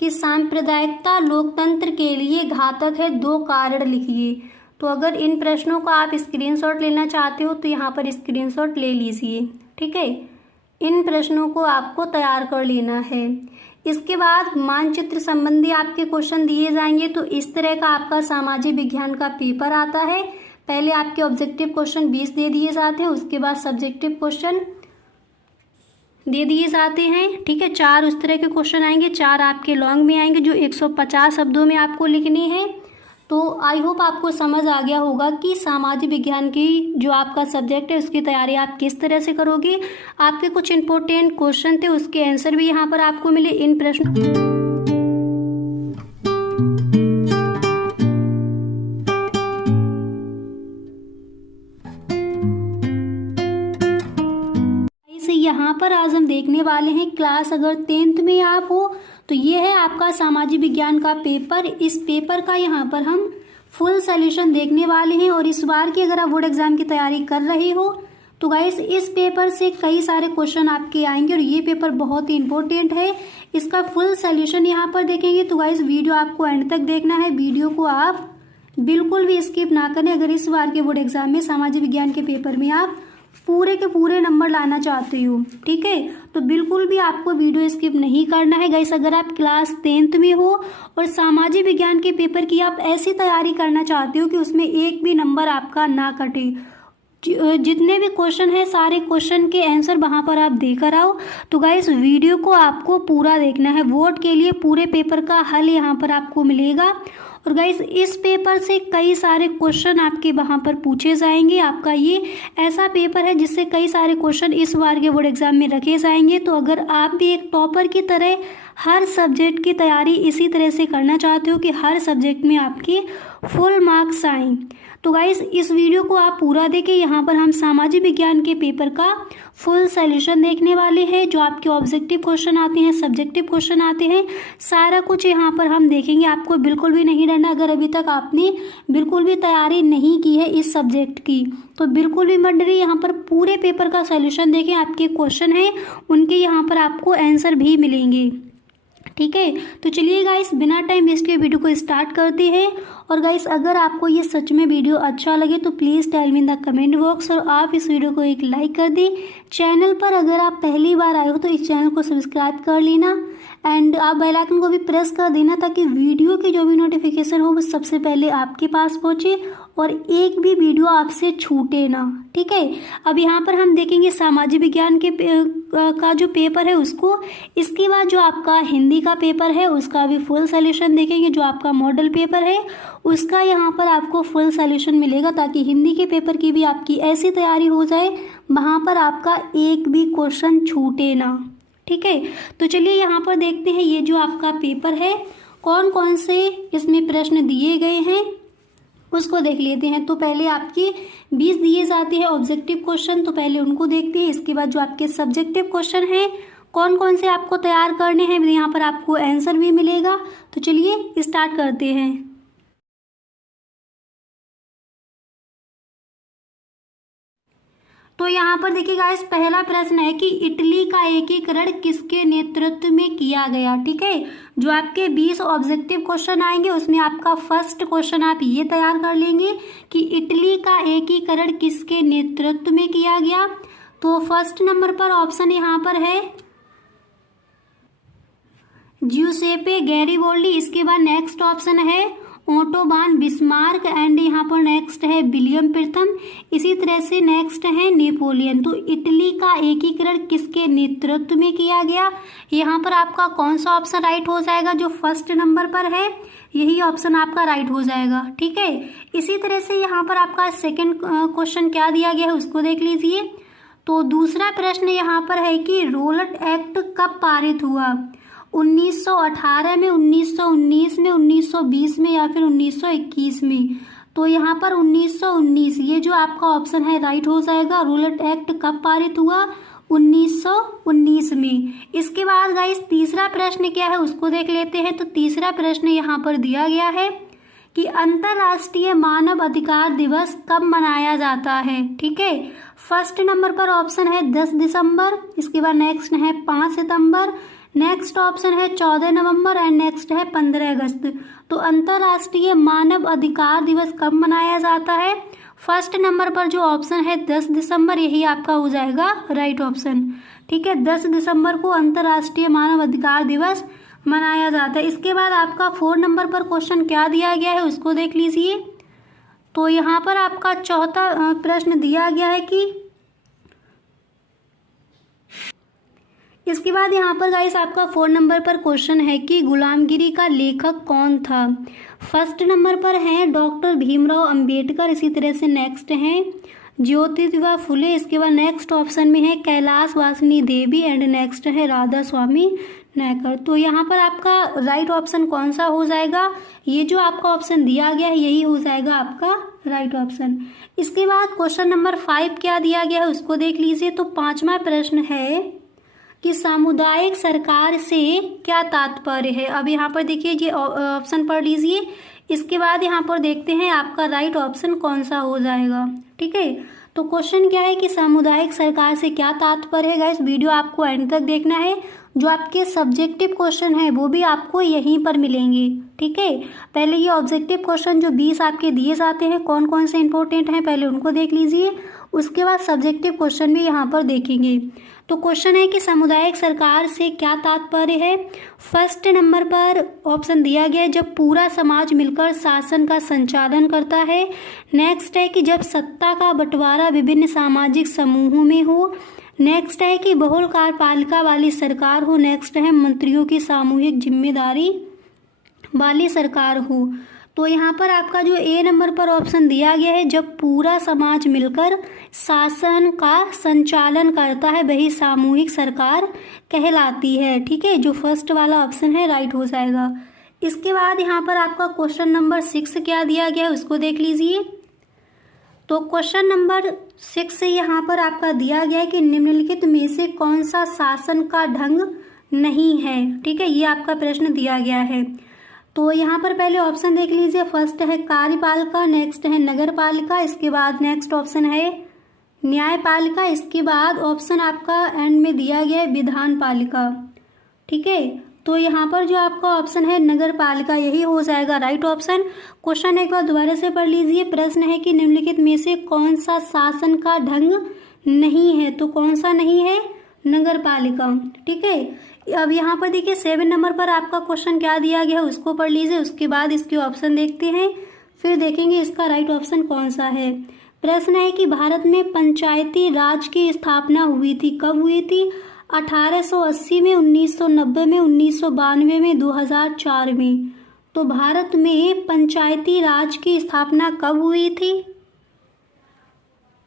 कि सांप्रदायिकता लोकतंत्र के लिए घातक है, 2 कारण लिखिए। तो अगर इन प्रश्नों का आप स्क्रीनशॉट लेना चाहते हो तो यहाँ पर स्क्रीनशॉट ले लीजिए। ठीक है, इन प्रश्नों को आपको तैयार कर लेना है। इसके बाद मानचित्र संबंधी आपके क्वेश्चन दिए जाएंगे। तो इस तरह का आपका सामाजिक विज्ञान का पेपर आता है। पहले आपके ऑब्जेक्टिव क्वेश्चन 20 दे दिए जाते हैं, उसके बाद सब्जेक्टिव क्वेश्चन दे दिए जाते हैं। ठीक है, 4 उस तरह के क्वेश्चन आएंगे, 4 आपके लॉन्ग में आएंगे जो 150 शब्दों में आपको लिखनी है। तो आई होप आपको समझ आ गया होगा कि सामाजिक विज्ञान की जो आपका सब्जेक्ट है उसकी तैयारी आप किस तरह से करोगे। आपके कुछ इंपॉर्टेंट क्वेश्चन थे, उसके आंसर भी यहाँ पर आपको मिले। इन प्रश्न यहाँ पर आज हम देखने वाले हैं क्लास अगर 10th में आप हो तो ये है आपका सामाजिक विज्ञान का पेपर। इस पेपर का यहाँ पर हम फुल सॉल्यूशन देखने वाले हैं। और इस बार की अगर आप बोर्ड एग्जाम की तैयारी कर रहे हो तो गाइस इस पेपर से कई सारे क्वेश्चन आपके आएंगे और ये पेपर बहुत ही इंपॉर्टेंट है। इसका फुल सॉल्यूशन यहाँ पर देखेंगे। तो गाइस वीडियो आपको एंड तक देखना है, वीडियो को आप बिल्कुल भी स्किप ना करें। अगर इस बार के बोर्ड एग्जाम में सामाजिक विज्ञान के पेपर में आप पूरे के पूरे नंबर लाना चाहते हो, ठीक है, तो बिल्कुल भी आपको वीडियो स्किप नहीं करना है। गाइस अगर आप क्लास 10th में हो और सामाजिक विज्ञान के पेपर की आप ऐसी तैयारी करना चाहते हो कि उसमें एक भी नंबर आपका ना कटे, जितने भी क्वेश्चन है सारे क्वेश्चन के आंसर वहाँ पर आप देकर आओ। तो गाइस वीडियो को आपको पूरा देखना है। वोट के लिए पूरे पेपर का हल यहाँ पर आपको मिलेगा। और गाइस इस पेपर से कई सारे क्वेश्चन आपके वहाँ पर पूछे जाएंगे। आपका ये ऐसा पेपर है जिससे कई सारे क्वेश्चन इस बार के बोर्ड एग्जाम में रखे जाएंगे। तो अगर आप भी एक टॉपर की तरह हर सब्जेक्ट की तैयारी इसी तरह से करना चाहते हो कि हर सब्जेक्ट में आपके फुल मार्क्स आएँ, तो गाइस इस वीडियो को आप पूरा देखें। यहाँ पर हम सामाजिक विज्ञान के पेपर का फुल सॉल्यूशन देखने वाले हैं। जो आपके ऑब्जेक्टिव क्वेश्चन आते हैं, सब्जेक्टिव क्वेश्चन आते हैं, सारा कुछ यहाँ पर हम देखेंगे। आपको बिल्कुल भी नहीं डरना। अगर अभी तक आपने बिल्कुल भी तैयारी नहीं की है इस सब्जेक्ट की तो बिल्कुल भी मत डरिए। यहाँ पर पूरे पेपर का सॉल्यूशन देखें, आपके क्वेश्चन हैं उनके यहाँ पर आपको आंसर भी मिलेंगे, ठीक है। तो चलिए गाइस बिना टाइम वेस्ट किए वीडियो को स्टार्ट करते हैं। और गाइस अगर आपको ये सच में वीडियो अच्छा लगे तो please tell me in the comment box और आप इस वीडियो को एक लाइक कर दें। चैनल पर अगर आप पहली बार आए हो तो इस चैनल को सब्सक्राइब कर लेना एंड आप बेल आइकन को भी प्रेस कर देना ताकि वीडियो की जो भी नोटिफिकेशन हो वो सबसे पहले आपके पास पहुँचे और एक भी वीडियो आपसे छूटे ना, ठीक है। अब यहाँ पर हम देखेंगे सामाजिक विज्ञान के का जो पेपर है उसको। इसके बाद जो आपका हिंदी का पेपर है उसका भी फुल सॉल्यूशन देखेंगे। जो आपका मॉडल पेपर है उसका यहाँ पर आपको फुल सॉल्यूशन मिलेगा ताकि हिंदी के पेपर की भी आपकी ऐसी तैयारी हो जाए वहाँ पर आपका एक भी क्वेश्चन छूटे ना, ठीक है। तो चलिए यहाँ पर देखते हैं ये जो आपका पेपर है कौन कौन से इसमें प्रश्न दिए गए हैं। उसको देख लेते हैं। तो पहले आपके 20 दिए जाते हैं ऑब्जेक्टिव क्वेश्चन, तो पहले उनको देखते हैं। इसके बाद जो आपके सब्जेक्टिव क्वेश्चन हैं कौन कौन से आपको तैयार करने हैं, यहाँ पर आपको आंसर भी मिलेगा। तो चलिए स्टार्ट करते हैं। तो यहाँ पर देखिए गाइस, पहला प्रश्न है कि इटली का एकीकरण किसके नेतृत्व में किया गया। ठीक है, जो आपके 20 ऑब्जेक्टिव क्वेश्चन आएंगे उसमें आपका फर्स्ट क्वेश्चन आप ये तैयार कर लेंगे कि इटली का एकीकरण किसके नेतृत्व में किया गया। तो फर्स्ट नंबर पर ऑप्शन यहाँ पर है ज्यूसेपे गैरिबोल्डी। इसके बाद नेक्स्ट ऑप्शन है ओटोबान बिस्मार्क एंड यहाँ पर नेक्स्ट है विलियम प्रथम। इसी तरह से नेक्स्ट है नेपोलियन। तो इटली का एकीकरण किसके नेतृत्व में किया गया, यहाँ पर आपका कौन सा ऑप्शन राइट हो जाएगा, जो फर्स्ट नंबर पर है यही ऑप्शन आपका राइट हो जाएगा। ठीक है, इसी तरह से यहाँ पर आपका सेकंड क्वेश्चन क्या दिया गया है उसको देख लीजिए। तो दूसरा प्रश्न यहाँ पर है कि रोलट एक्ट कब पारित हुआ, 1918 में, 1919 में, 1920 में या फिर 1921 में। तो यहाँ पर 1919 ये जो आपका ऑप्शन है राइट हो जाएगा। रूलेट एक्ट कब पारित हुआ, 1919 में। इसके बाद गाइस तीसरा प्रश्न क्या है उसको देख लेते हैं। तो तीसरा प्रश्न यहाँ पर दिया गया है कि अंतर्राष्ट्रीय मानव अधिकार दिवस कब मनाया जाता है। ठीक है, फर्स्ट नंबर पर ऑप्शन है 10 दिसंबर, इसके बाद नेक्स्ट है 5 सितंबर, नेक्स्ट ऑप्शन है 14 नवंबर एंड नेक्स्ट है 15 अगस्त। तो अंतर्राष्ट्रीय मानव अधिकार दिवस कब मनाया जाता है, फर्स्ट नंबर पर जो ऑप्शन है 10 दिसंबर यही आपका हो जाएगा राइट ऑप्शन। ठीक है, 10 दिसंबर को अंतर्राष्ट्रीय मानव अधिकार दिवस मनाया जाता है। इसके बाद आपका 4 नंबर पर क्वेश्चन क्या दिया गया है उसको देख लीजिए। तो यहाँ पर आपका चौथा प्रश्न दिया गया है कि इसके बाद यहाँ पर गाइस आपका 4 नंबर पर क्वेश्चन है कि गुलामगिरी का लेखक कौन था। फर्स्ट नंबर पर है डॉक्टर भीमराव अंबेडकर, इसी तरह से नेक्स्ट है ज्योतिबा फुले, इसके बाद नेक्स्ट ऑप्शन में है कैलाश वासनी देवी एंड नेक्स्ट है राधा स्वामी नायकर। तो यहाँ पर आपका राइट ऑप्शन कौन सा हो जाएगा, ये जो आपका ऑप्शन दिया गया है यही हो जाएगा आपका राइट ऑप्शन। इसके बाद क्वेश्चन नंबर 5 क्या दिया गया है उसको देख लीजिए। तो 5वां प्रश्न है कि सामुदायिक सरकार से क्या तात्पर्य है। अब यहाँ पर देखिए ये ऑप्शन पढ़ लीजिए, इसके बाद यहाँ पर देखते हैं आपका राइट ऑप्शन कौन सा हो जाएगा। ठीक है, तो क्वेश्चन क्या है कि सामुदायिक सरकार से क्या तात्पर्य है। गाइस वीडियो आपको एंड तक देखना है, जो आपके सब्जेक्टिव क्वेश्चन है वो भी आपको यहीं पर मिलेंगे। ठीक है, पहले ये ऑब्जेक्टिव क्वेश्चन जो 20 आपके दिए जाते हैं कौन कौन से इंपॉर्टेंट हैं पहले उनको देख लीजिए, उसके बाद सब्जेक्टिव क्वेश्चन भी यहाँ पर देखेंगे। तो क्वेश्चन है कि सामुदायिक सरकार से क्या तात्पर्य है। फर्स्ट नंबर पर ऑप्शन दिया गया है जब पूरा समाज मिलकर शासन का संचालन करता है। नेक्स्ट है कि जब सत्ता का बंटवारा विभिन्न सामाजिक समूहों में हो। नेक्स्ट है कि बहुल कार्यपालिका वाली सरकार हो। नेक्स्ट है मंत्रियों की सामूहिक जिम्मेदारी वाली सरकार हो। तो यहाँ पर आपका जो ए नंबर पर ऑप्शन दिया गया है जब पूरा समाज मिलकर शासन का संचालन करता है वही सामूहिक सरकार कहलाती है। ठीक है, जो फर्स्ट वाला ऑप्शन है राइट हो जाएगा। इसके बाद यहाँ पर आपका क्वेश्चन नंबर 6 क्या दिया गया है उसको देख लीजिए। तो क्वेश्चन नंबर 6 यहाँ पर आपका दिया गया है कि निम्नलिखित में से कौन सा शासन का ढंग नहीं है। ठीक है, ये आपका प्रश्न दिया गया है। तो यहाँ पर पहले ऑप्शन देख लीजिए, फर्स्ट है कार्यपालिका, नेक्स्ट है नगर पालिका, इसके बाद नेक्स्ट ऑप्शन है न्यायपालिका, इसके बाद ऑप्शन आपका एंड में दिया गया है विधान पालिका। ठीक है, तो यहाँ पर जो आपका ऑप्शन है नगर पालिका यही हो जाएगा राइट ऑप्शन। क्वेश्चन एक बार दोबारा से पढ़ लीजिए। प्रश्न है कि निम्नलिखित में से कौन सा शासन का ढंग नहीं है, तो कौन सा नहीं है, नगर पालिका। ठीक है, अब यहाँ पर देखिए 7 नंबर पर आपका क्वेश्चन क्या दिया गया है उसको पढ़ लीजिए, उसके बाद इसके ऑप्शन देखते हैं, फिर देखेंगे इसका राइट ऑप्शन कौन सा है। प्रश्न है कि भारत में पंचायती राज की स्थापना हुई थी, कब हुई थी, 1880 में, 1990 में, 1992 में, 2004 में। तो भारत में पंचायती राज की स्थापना कब हुई थी।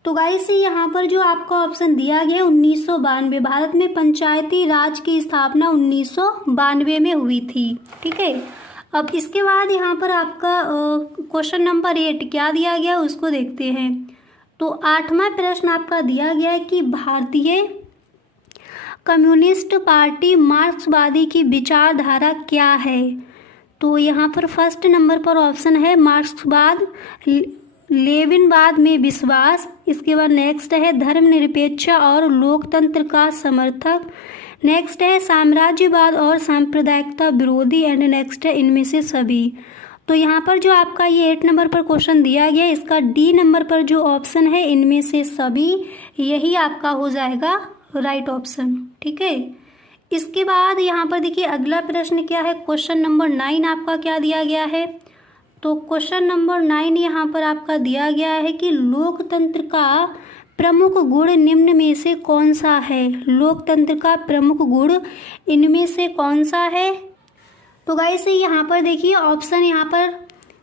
तो गाइस यहाँ पर जो आपका ऑप्शन दिया गया है 1992, भारत में पंचायती राज की स्थापना 1992 में हुई थी। ठीक है, अब इसके बाद यहाँ पर आपका क्वेश्चन नंबर 8 क्या दिया गया उसको देखते हैं। तो 8वां प्रश्न आपका दिया गया है कि भारतीय कम्युनिस्ट पार्टी मार्क्सवादी की विचारधारा क्या है। तो यहाँ पर फर्स्ट नंबर पर ऑप्शन है मार्क्सवाद, लेनिनवाद में विश्वास। इसके बाद नेक्स्ट है धर्मनिरपेक्षता और लोकतंत्र का समर्थक। नेक्स्ट है साम्राज्यवाद और सांप्रदायिकता विरोधी। एंड नेक्स्ट है इनमें से सभी। तो यहाँ पर जो आपका ये 8 नंबर पर क्वेश्चन दिया गया है, इसका डी नंबर पर जो ऑप्शन है इनमें से सभी, यही आपका हो जाएगा राइट ऑप्शन। ठीक है, इसके बाद यहाँ पर देखिए अगला प्रश्न क्या है, क्वेश्चन नंबर 9 आपका क्या दिया गया है। तो क्वेश्चन नंबर 9 यहाँ पर आपका दिया गया है कि लोकतंत्र का प्रमुख गुण निम्न में से कौन सा है। लोकतंत्र का प्रमुख गुण इनमें से कौन सा है। तो गाइस यहाँ पर देखिए ऑप्शन यहाँ पर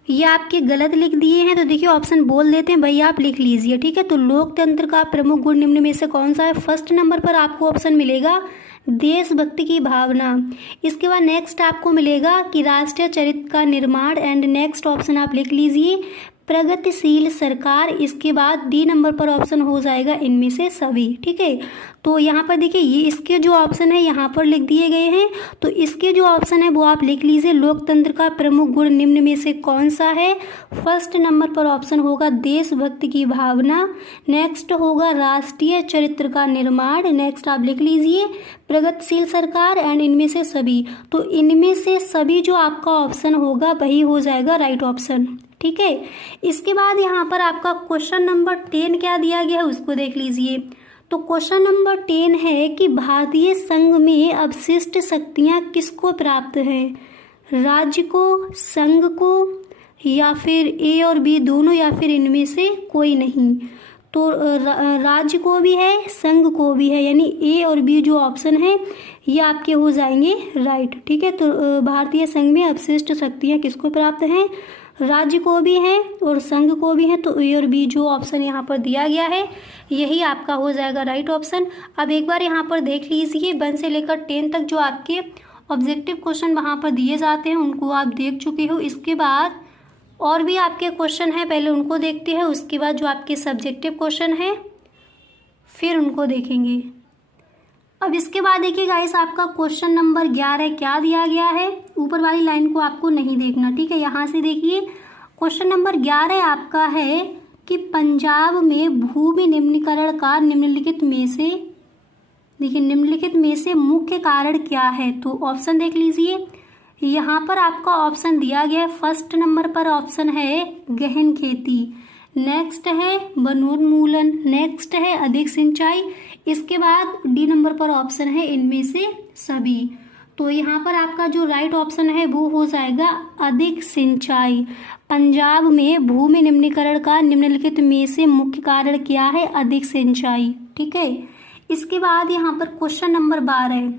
ये आपके गलत लिख दिए हैं, तो देखिए ऑप्शन बोल देते हैं भाई, आप लिख लीजिए। ठीक है, तो लोकतंत्र का प्रमुख गुण निम्न में से कौन सा है। फर्स्ट नंबर पर आपको ऑप्शन मिलेगा देशभक्ति की भावना। इसके बाद नेक्स्ट आपको मिलेगा कि राष्ट्रीय चरित्र का निर्माण। एंड नेक्स्ट ऑप्शन आप लिख लीजिए प्रगतिशील सरकार। इसके बाद डी नंबर पर ऑप्शन हो जाएगा इनमें से सभी। ठीक है, तो यहाँ पर देखिए ये इसके जो ऑप्शन है यहाँ पर लिख दिए गए हैं, तो इसके जो ऑप्शन है वो आप लिख लीजिए लोकतंत्र का प्रमुख गुण निम्न में से कौन सा है। फर्स्ट नंबर पर ऑप्शन होगा देशभक्ति की भावना। नेक्स्ट होगा राष्ट्रीय चरित्र का निर्माण। नेक्स्ट आप लिख लीजिए प्रगतिशील सरकार। एंड इनमें से सभी, तो इनमें से सभी जो आपका ऑप्शन होगा वही हो जाएगा राइट ऑप्शन। ठीक है, इसके बाद यहाँ पर आपका क्वेश्चन नंबर 10 क्या दिया गया है उसको देख लीजिए। तो क्वेश्चन नंबर 10 है कि भारतीय संघ में अवशिष्ट शक्तियाँ किसको प्राप्त है। राज्य को, संघ को, या फिर ए और बी दोनों, या फिर इनमें से कोई नहीं। तो राज्य को भी है, संघ को भी है, यानी ए और बी जो ऑप्शन है ये आपके हो जाएंगे राइट। ठीक है, तो भारतीय संघ में अवशिष्ट शक्तियाँ किसको प्राप्त हैं, राज्य को भी है और संघ को भी है। तो ए और बी जो ऑप्शन यहाँ पर दिया गया है यही आपका हो जाएगा राइट ऑप्शन। अब एक बार यहाँ पर देख लीजिए 1 से लेकर 10 तक जो आपके ऑब्जेक्टिव क्वेश्चन वहाँ पर दिए जाते हैं उनको आप देख चुके हो। इसके बाद और भी आपके क्वेश्चन हैं, पहले उनको देखते हैं, उसके बाद जो आपके सब्जेक्टिव क्वेश्चन हैं फिर उनको देखेंगे। अब इसके बाद देखिए गाइस आपका क्वेश्चन नंबर 11 क्या दिया गया है। ऊपर वाली लाइन को आपको नहीं देखना। ठीक है, यहाँ से देखिए क्वेश्चन नंबर 11 आपका है कि पंजाब में भूमि निम्नीकरण का निम्नलिखित में से, देखिए निम्नलिखित में से मुख्य कारण क्या है। तो ऑप्शन देख लीजिए, यहाँ पर आपका ऑप्शन दिया गया है फर्स्ट नंबर पर ऑप्शन है गहन खेती। नेक्स्ट है वनोन्मूलन। नेक्स्ट है अधिक सिंचाई। इसके बाद डी नंबर पर ऑप्शन है इनमें से सभी। तो यहाँ पर आपका जो राइट ऑप्शन है वो हो जाएगा अधिक सिंचाई। पंजाब में भूमि निम्नीकरण का निम्नलिखित में से मुख्य कारण क्या है, अधिक सिंचाई। ठीक है, इसके बाद यहाँ पर क्वेश्चन नंबर 12।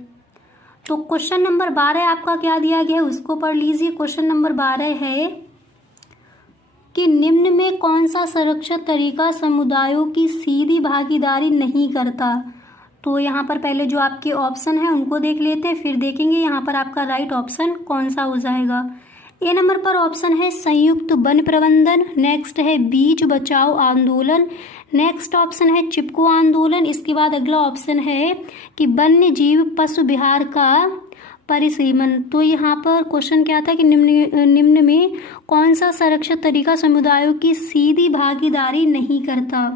तो क्वेश्चन नंबर 12 आपका क्या दिया गया है उसको पढ़ लीजिए। क्वेश्चन नंबर 12 है कि निम्न में कौन सा संरक्षण तरीका समुदायों की सीधी भागीदारी नहीं करता। तो यहाँ पर पहले जो आपके ऑप्शन है उनको देख लेते हैं, फिर देखेंगे यहाँ पर आपका राइट ऑप्शन कौन सा हो जाएगा। ए नंबर पर ऑप्शन है संयुक्त वन प्रबंधन। नेक्स्ट है बीज बचाओ आंदोलन। नेक्स्ट ऑप्शन है चिपको आंदोलन। इसके बाद अगला ऑप्शन है कि वन्य जीव पशु विहार का परिसीमन। तो यहाँ पर क्वेश्चन क्या था कि निम्न में कौन सा संरक्षण तरीका समुदायों की सीधी भागीदारी नहीं करता।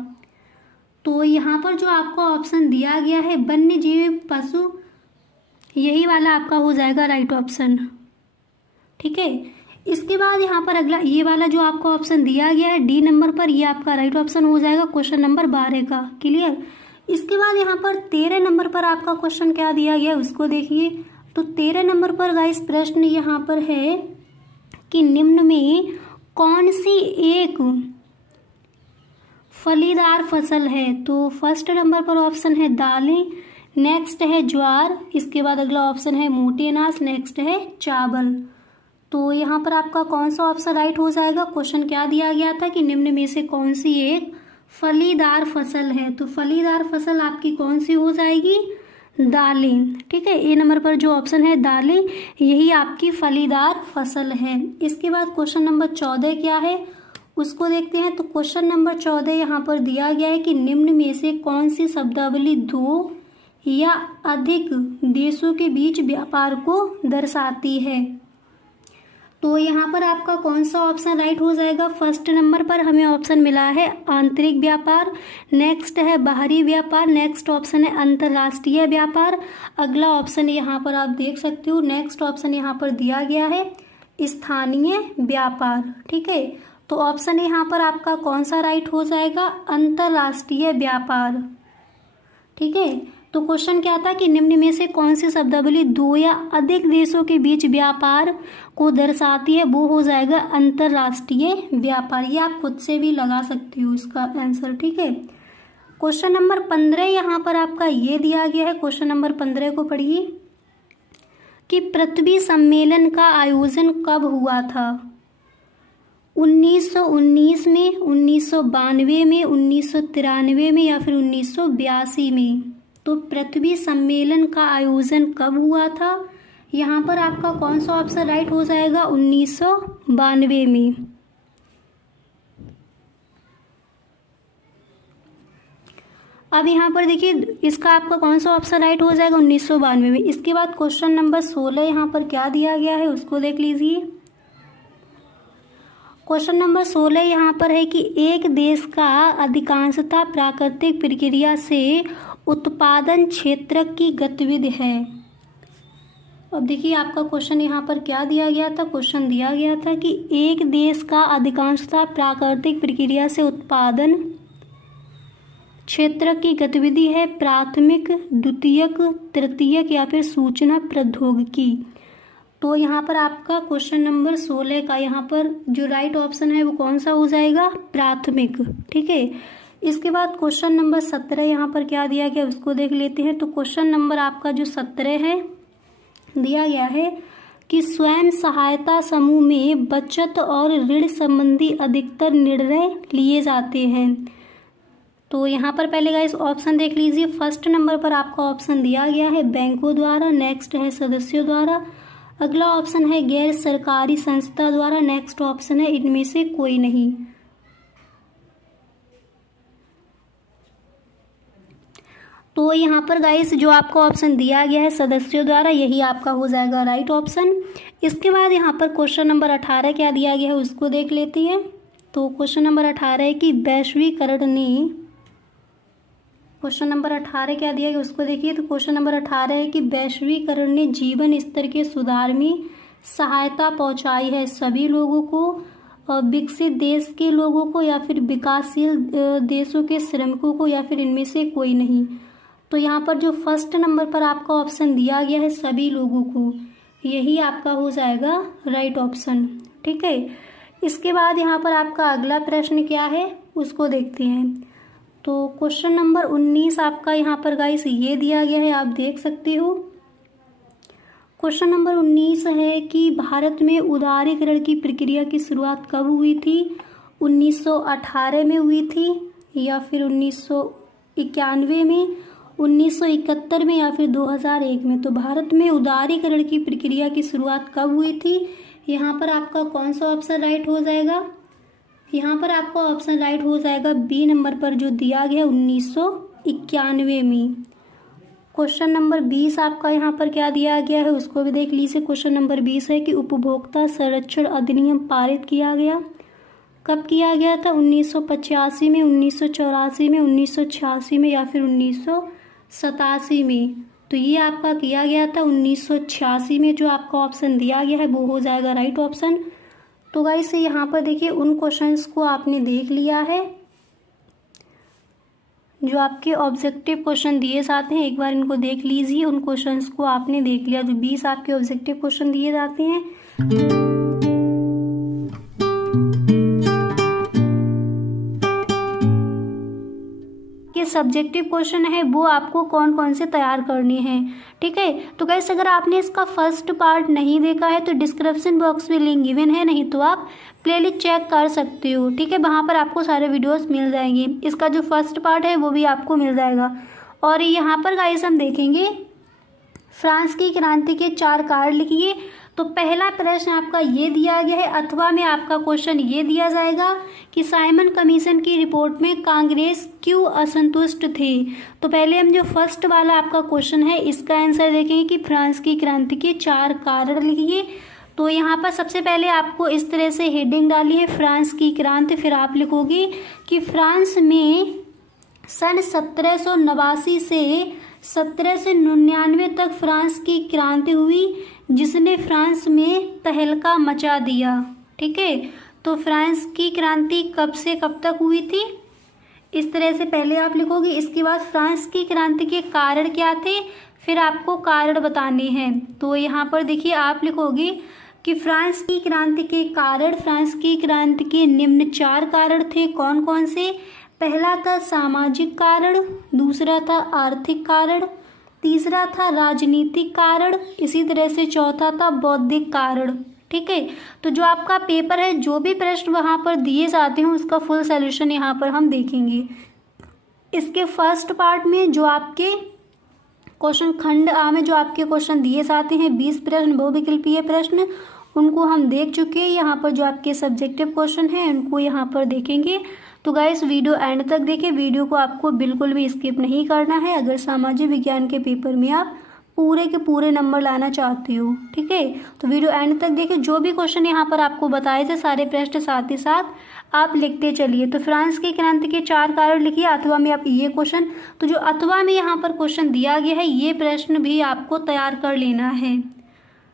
तो यहाँ पर जो आपका ऑप्शन दिया गया है वन्य जीव पशु, यही वाला आपका हो जाएगा राइट ऑप्शन। ठीक है, इसके बाद यहाँ पर अगला ये वाला जो आपका ऑप्शन दिया गया है डी नंबर पर, ये आपका राइट ऑप्शन हो जाएगा क्वेश्चन नंबर 12 का। क्लियर। इसके बाद यहाँ पर 13 नंबर पर आपका क्वेश्चन क्या दिया गया उसको देखिए। तो 13 नंबर पर गाइस प्रश्न यहाँ पर है कि निम्न में कौन सी एक फलीदार फसल है। तो फर्स्ट नंबर पर ऑप्शन है दालें। नेक्स्ट है ज्वार। इसके बाद अगला ऑप्शन है मोटे अनाज। नेक्स्ट है चावल। तो यहाँ पर आपका कौन सा ऑप्शन राइट हो जाएगा। क्वेश्चन क्या दिया गया था कि निम्न में से कौन सी एक फलीदार फसल है। तो फलीदार फसल आपकी कौन सी हो जाएगी, दालें। ठीक है, ए नंबर पर जो ऑप्शन है दालें, यही आपकी फलीदार फसल है। इसके बाद क्वेश्चन नंबर 14 क्या है उसको देखते हैं। तो क्वेश्चन नंबर 14 यहाँ पर दिया गया है कि निम्न में से कौन सी शब्दावली दो या अधिक देशों के बीच व्यापार को दर्शाती है। तो यहाँ पर आपका कौन सा ऑप्शन राइट हो जाएगा। फर्स्ट नंबर पर हमें ऑप्शन मिला है आंतरिक व्यापार, नेक्स्ट है बाहरी व्यापार, नेक्स्ट ऑप्शन है अंतर्राष्ट्रीय व्यापार, अगला ऑप्शन यहाँ पर आप देख सकते हो, नेक्स्ट ऑप्शन यहाँ पर दिया गया है स्थानीय व्यापार। ठीक है, तो ऑप्शन यहाँ पर आपका कौन सा राइट हो जाएगा, अंतर्राष्ट्रीय व्यापार। ठीक है, तो क्वेश्चन क्या था कि निम्न में से कौन सी शब्दावली दो या अधिक देशों के बीच व्यापार को दर्शाती है, वो हो जाएगा अंतर्राष्ट्रीय व्यापार। ये आप खुद से भी लगा सकते हो इसका आंसर। ठीक है, क्वेश्चन नंबर 15 यहाँ पर आपका ये दिया गया है। क्वेश्चन नंबर 15 को पढ़िए कि पृथ्वी सम्मेलन का आयोजन कब हुआ था। 1919 में, 1992 में, 1993 में या फिर 1982 में। तो पृथ्वी सम्मेलन का आयोजन कब हुआ था, यहाँ पर आपका कौन सा ऑप्शन राइट हो जाएगा, 1992 में। अब यहाँ पर देखिए इसका आपका कौन सा ऑप्शन राइट हो जाएगा, 1992 में। इसके बाद क्वेश्चन नंबर 16 यहाँ पर क्या दिया गया है उसको देख लीजिए। क्वेश्चन नंबर 16 यहाँ पर है कि एक देश का अधिकांशतः प्राकृतिक प्रक्रिया से उत्पादन क्षेत्र की गतिविधि है। अब देखिए आपका क्वेश्चन यहाँ पर क्या दिया गया था। क्वेश्चन दिया गया था कि एक देश का अधिकांशतः प्राकृतिक प्रक्रिया से उत्पादन क्षेत्र की गतिविधि है प्राथमिक, द्वितीयक, तृतीयक या फिर सूचना प्रौद्योगिकी। तो यहाँ पर आपका क्वेश्चन नंबर 16 का यहाँ पर जो राइट ऑप्शन है वो कौन सा हो जाएगा, प्राथमिक। ठीक है, इसके बाद क्वेश्चन नंबर 17 यहाँ पर क्या दिया गया उसको देख लेते हैं। तो क्वेश्चन नंबर आपका जो 17 है दिया गया है कि स्वयं सहायता समूह में बचत और ऋण संबंधी अधिकतर निर्णय लिए जाते हैं। तो यहाँ पर पहले गाइस ऑप्शन देख लीजिए। फर्स्ट नंबर पर आपका ऑप्शन दिया गया है बैंकों द्वारा, नेक्स्ट है सदस्यों द्वारा, अगला ऑप्शन है गैर सरकारी संस्था द्वारा, नेक्स्ट ऑप्शन है इनमें से कोई नहीं। तो यहाँ पर गाइस जो आपका ऑप्शन दिया गया है सदस्यों द्वारा, यही आपका हो जाएगा राइट ऑप्शन। इसके बाद यहाँ पर क्वेश्चन नंबर 18 क्या दिया गया है उसको देख लेते हैं। तो क्वेश्चन नंबर 18 है कि वैश्वीकरण ने, क्वेश्चन नंबर 18 क्या दिया गया उसको देखिए। तो क्वेश्चन नंबर 18 है कि वैश्वीकरण ने जीवन स्तर के सुधार में सहायता पहुंचाई है सभी लोगों को, विकसित देश के लोगों को या फिर विकासशील देशों के श्रमिकों को, या फिर इनमें से कोई नहीं। तो यहाँ पर जो फर्स्ट नंबर पर आपका ऑप्शन दिया गया है सभी लोगों को, यही आपका हो जाएगा राइट ऑप्शन। ठीक है, इसके बाद यहाँ पर आपका अगला प्रश्न क्या है उसको देखते हैं। तो क्वेश्चन नंबर 19 आपका यहाँ पर गाइस ये दिया गया है, आप देख सकते हो। क्वेश्चन नंबर 19 है कि भारत में उदारीकरण की प्रक्रिया की शुरुआत कब हुई थी। 1918 में हुई थी या फिर 1991 में, 1971 में या फिर 2001 में। तो भारत में उदारीकरण की प्रक्रिया की शुरुआत कब हुई थी, यहाँ पर आपका कौन सा ऑप्शन राइट हो जाएगा। यहाँ पर आपका ऑप्शन राइट हो जाएगा बी नंबर पर जो दिया गया 1991 में। क्वेश्चन नंबर 20 आपका यहाँ पर क्या दिया गया है उसको भी देख लीजिए। क्वेश्चन नंबर 20 है कि उपभोक्ता संरक्षण अधिनियम पारित किया गया, कब किया गया था। 1985 में, 1984 में, 1986 में या फिर 1987 में। तो ये आपका किया गया था 1986 में। जो आपका ऑप्शन दिया गया है वो हो जाएगा राइट ऑप्शन। तो गाइस यहाँ पर देखिए उन क्वेश्चंस को आपने देख लिया है जो आपके ऑब्जेक्टिव क्वेश्चन दिए जाते हैं, एक बार इनको देख लीजिए। उन क्वेश्चंस को आपने देख लिया जो 20 आपके ऑब्जेक्टिव क्वेश्चन दिए जाते हैं। सब्जेक्टिव क्वेश्चन है वो आपको कौन कौन से तैयार करने हैं। ठीक है, तो गाइस अगर आपने इसका फर्स्ट पार्ट नहीं देखा है तो डिस्क्रिप्शन बॉक्स में लिंक गिवन है, नहीं तो आप प्लेलिस्ट चेक कर सकते हो। ठीक है, वहाँ पर आपको सारे वीडियोस मिल जाएंगे। इसका जो फर्स्ट पार्ट है वो भी आपको मिल जाएगा। और यहाँ पर गाइस हम देखेंगे फ्रांस की क्रांति के 4 कारण लिखिए। तो पहला प्रश्न आपका ये दिया गया है, अथवा में आपका क्वेश्चन ये दिया जाएगा कि साइमन कमीशन की रिपोर्ट में कांग्रेस क्यों असंतुष्ट थी। तो पहले हम जो फर्स्ट वाला आपका क्वेश्चन है इसका आंसर देखेंगे कि फ्रांस की क्रांति के 4 कारण लिखिए। तो यहाँ पर सबसे पहले आपको इस तरह से हेडिंग डाली है फ्रांस की क्रांति, फिर आप लिखोगे कि फ्रांस में सन 1789 से 1799 तक फ्रांस की क्रांति हुई जिसने फ्रांस में तहलका मचा दिया। ठीक है, तो फ्रांस की क्रांति कब से कब तक हुई थी, इस तरह से पहले आप लिखोगे। इसके बाद फ्रांस की क्रांति के कारण क्या थे, फिर आपको कारण बताने हैं। तो यहाँ पर देखिए आप लिखोगे कि फ्रांस की क्रांति के कारण, फ्रांस की क्रांति के निम्न 4 कारण थे। कौन कौन से? पहला था सामाजिक कारण, दूसरा था आर्थिक कारण, तीसरा था राजनीतिक कारण, इसी तरह से चौथा था बौद्धिक कारण। ठीक है, तो जो आपका पेपर है, जो भी प्रश्न वहाँ पर दिए जाते हैं उसका फुल सॉल्यूशन यहाँ पर हम देखेंगे। इसके फर्स्ट पार्ट में जो आपके क्वेश्चन खंड आ में जो आपके क्वेश्चन दिए जाते हैं 20 प्रश्न बहुविकल्पीय प्रश्न, उनको हम देख चुके हैं। यहाँ पर जो आपके सब्जेक्टिव क्वेश्चन हैं उनको यहाँ पर देखेंगे। तो गाइस वीडियो एंड तक देखें, वीडियो को आपको बिल्कुल भी स्किप नहीं करना है अगर सामाजिक विज्ञान के पेपर में आप पूरे के पूरे नंबर लाना चाहते हो। ठीक है, तो वीडियो एंड तक देखें। जो भी क्वेश्चन यहाँ पर आपको बताए थे सारे प्रश्न साथ ही साथ आप लिखते चलिए। तो फ्रांस की क्रांति के 4 कारण लिखिए, अथवा में आप ये क्वेश्चन, तो जो अथवा में यहाँ पर क्वेश्चन दिया गया है ये प्रश्न भी आपको तैयार कर लेना है।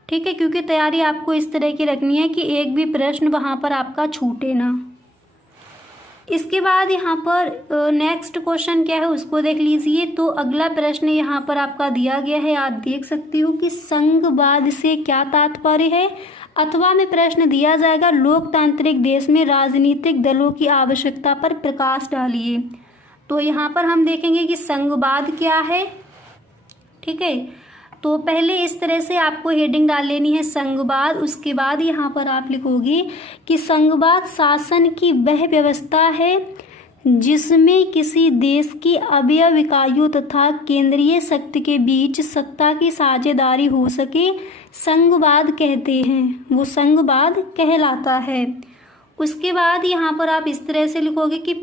ठीक है, क्योंकि तैयारी आपको इस तरह की रखनी है कि एक भी प्रश्न वहाँ पर आपका छूटे ना। इसके बाद यहाँ पर नेक्स्ट क्वेश्चन क्या है उसको देख लीजिए। तो अगला प्रश्न यहाँ पर आपका दिया गया है, आप देख सकती हो कि संघवाद से क्या तात्पर्य है। अथवा में प्रश्न दिया जाएगा लोकतांत्रिक देश में राजनीतिक दलों की आवश्यकता पर प्रकाश डालिए। तो यहाँ पर हम देखेंगे कि संघवाद क्या है। ठीक है, तो पहले इस तरह से आपको हेडिंग डाल लेनी है संघवाद। उसके बाद यहाँ पर आप लिखोगे कि संघवाद शासन की वह व्यवस्था है जिसमें किसी देश की अवयव इकाइयों तथा केंद्रीय शक्ति के बीच सत्ता की साझेदारी हो सके, संघवाद कहते हैं, वो संघवाद कहलाता है। उसके बाद यहाँ पर आप इस तरह से लिखोगे कि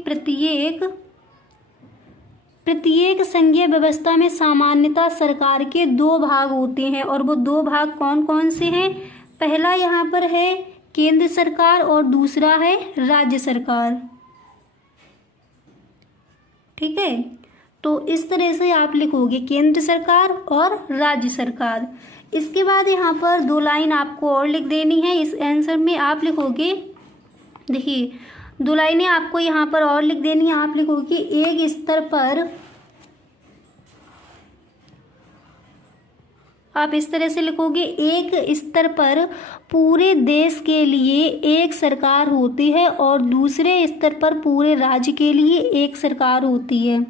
प्रत्येक संघीय व्यवस्था में सामान्यतः सरकार के 2 भाग होते हैं, और वो 2 भाग कौन कौन से हैं? पहला यहाँ पर है केंद्र सरकार और दूसरा है राज्य सरकार। ठीक है, तो इस तरह से आप लिखोगे केंद्र सरकार और राज्य सरकार। इसके बाद यहाँ पर 2 लाइन आपको और लिख देनी है। इस आंसर में आप लिखोगे, देखिए 2 लाइनें आपको यहाँ पर और लिख देनी है। आप लिखोगे एक स्तर पर, आप इस तरह से लिखोगे एक स्तर पर पूरे देश के लिए एक सरकार होती है और दूसरे स्तर पर पूरे राज्य के लिए एक सरकार होती है।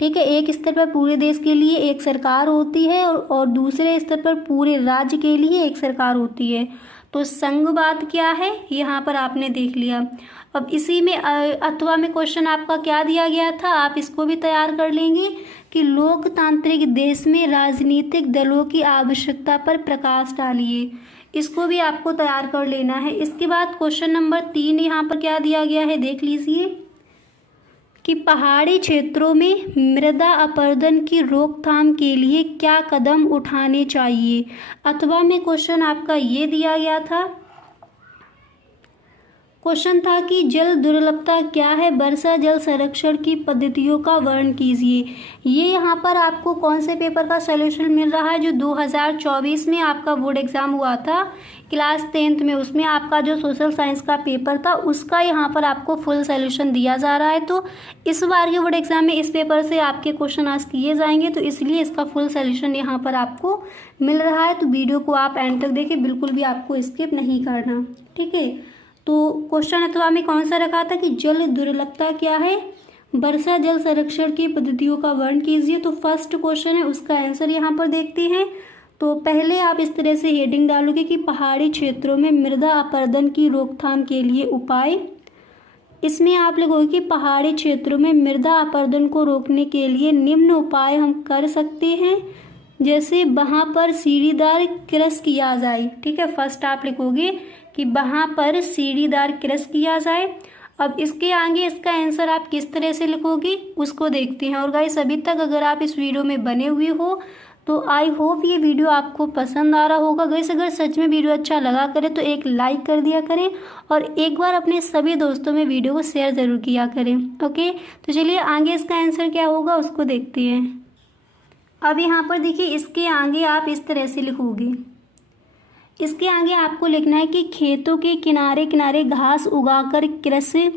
ठीक है, एक स्तर पर पूरे देश के लिए एक सरकार होती है और दूसरे स्तर पर पूरे राज्य के लिए एक सरकार होती है। तो संघवाद क्या है यहाँ पर आपने देख लिया। अब इसी में अथवा में क्वेश्चन आपका क्या दिया गया था, आप इसको भी तैयार कर लेंगे कि लोकतांत्रिक देश में राजनीतिक दलों की आवश्यकता पर प्रकाश डालिए। इसको भी आपको तैयार कर लेना है। इसके बाद क्वेश्चन नंबर 3 यहाँ पर क्या दिया गया है देख लीजिए कि पहाड़ी क्षेत्रों में मृदा अपरदन की रोकथाम के लिए क्या कदम उठाने चाहिए। अथवा में क्वेश्चन आपका ये दिया गया था, क्वेश्चन था कि जल दुर्लभता क्या है, वर्षा जल संरक्षण की पद्धतियों का वर्णन कीजिए। ये यहाँ पर आपको कौन से पेपर का सलूशन मिल रहा है, जो 2024 में आपका बोर्ड एग्जाम हुआ था क्लास 10th में, उसमें आपका जो सोशल साइंस का पेपर था उसका यहाँ पर आपको फुल सॉल्यूशन दिया जा रहा है। तो इस बार के बोर्ड एग्जाम में इस पेपर से आपके क्वेश्चन आज किए जाएंगे, तो इसलिए इसका फुल सॉल्यूशन यहाँ पर आपको मिल रहा है। तो वीडियो को आप एंड तक देखें, बिल्कुल भी आपको स्किप नहीं करना। ठीक है, तो क्वेश्चन अथवा में कौन सा रखा था कि जल दुर्लभता क्या है, वर्षा जल संरक्षण की पद्धतियों का वर्णन कीजिए। तो फर्स्ट क्वेश्चन है, उसका आंसर यहाँ पर देखते हैं। तो पहले आप इस तरह से हेडिंग डालोगे कि पहाड़ी क्षेत्रों में मृदा अपरदन की रोकथाम के लिए उपाय। इसमें आप लोगों की पहाड़ी क्षेत्रों में मृदा अपरदन को रोकने के लिए निम्न उपाय हम कर सकते हैं, जैसे वहाँ पर सीढ़ीदार क्रश किया जाए। ठीक है, फर्स्ट आप लिखोगे कि वहाँ पर सीढ़ीदार क्रश किया जाए। अब इसके आगे इसका आंसर आप किस तरह से लिखोगे उसको देखते हैं। और गाइस अभी तक अगर आप इस वीडियो में बने हुए हो तो आई होप ये वीडियो आपको पसंद आ रहा होगा। गाइस अगर सच में वीडियो अच्छा लगा करे तो एक लाइक कर दिया करें और एक बार अपने सभी दोस्तों में वीडियो को शेयर ज़रूर किया करें। ओके, तो चलिए आगे इसका आंसर क्या होगा उसको देखते हैं। अब यहाँ पर देखिए इसके आगे आप इस तरह से लिखोगे, इसके आगे आपको लिखना है कि खेतों के किनारे किनारे घास उगाकर कृषि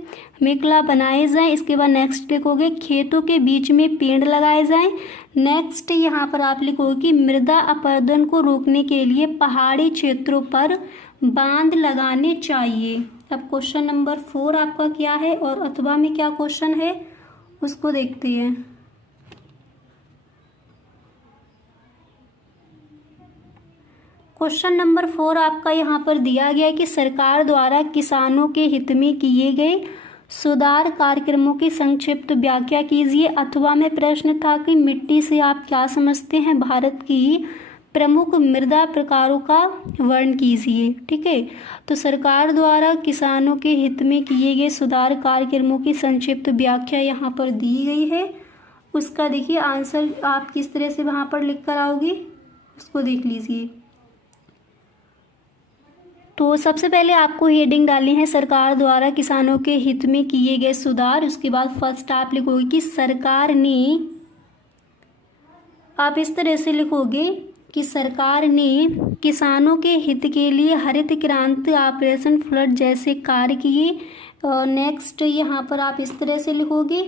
मेखला बनाए जाएं। इसके बाद नेक्स्ट लिखोगे खेतों के बीच में पेड़ लगाए जाएं। नेक्स्ट यहाँ पर आप लिखोगे कि मृदा अपरदन को रोकने के लिए पहाड़ी क्षेत्रों पर बांध लगाने चाहिए। अब क्वेश्चन नंबर 4 आपका क्या है और अथवा में क्या क्वेश्चन है उसको देखते हैं। क्वेश्चन नंबर 4 आपका यहाँ पर दिया गया है कि सरकार द्वारा किसानों के हित में किए गए सुधार कार्यक्रमों की संक्षिप्त व्याख्या कीजिए। अथवा में प्रश्न था कि मिट्टी से आप क्या समझते हैं, भारत की प्रमुख मृदा प्रकारों का वर्णन कीजिए। ठीक है, तो सरकार द्वारा किसानों के हित में किए गए सुधार कार्यक्रमों की संक्षिप्त व्याख्या यहाँ पर दी गई है। उसका देखिए आंसर आप किस तरह से वहाँ पर लिख कर आओगे उसको देख लीजिए। तो सबसे पहले आपको हेडिंग डालनी है सरकार द्वारा किसानों के हित में किए गए सुधार। उसके बाद फर्स्ट आप लिखोगे कि सरकार ने, आप इस तरह से लिखोगे कि सरकार ने किसानों के हित के लिए हरित क्रांति, ऑपरेशन फ्लड जैसे कार्य किए। नेक्स्ट यहाँ पर आप इस तरह से लिखोगे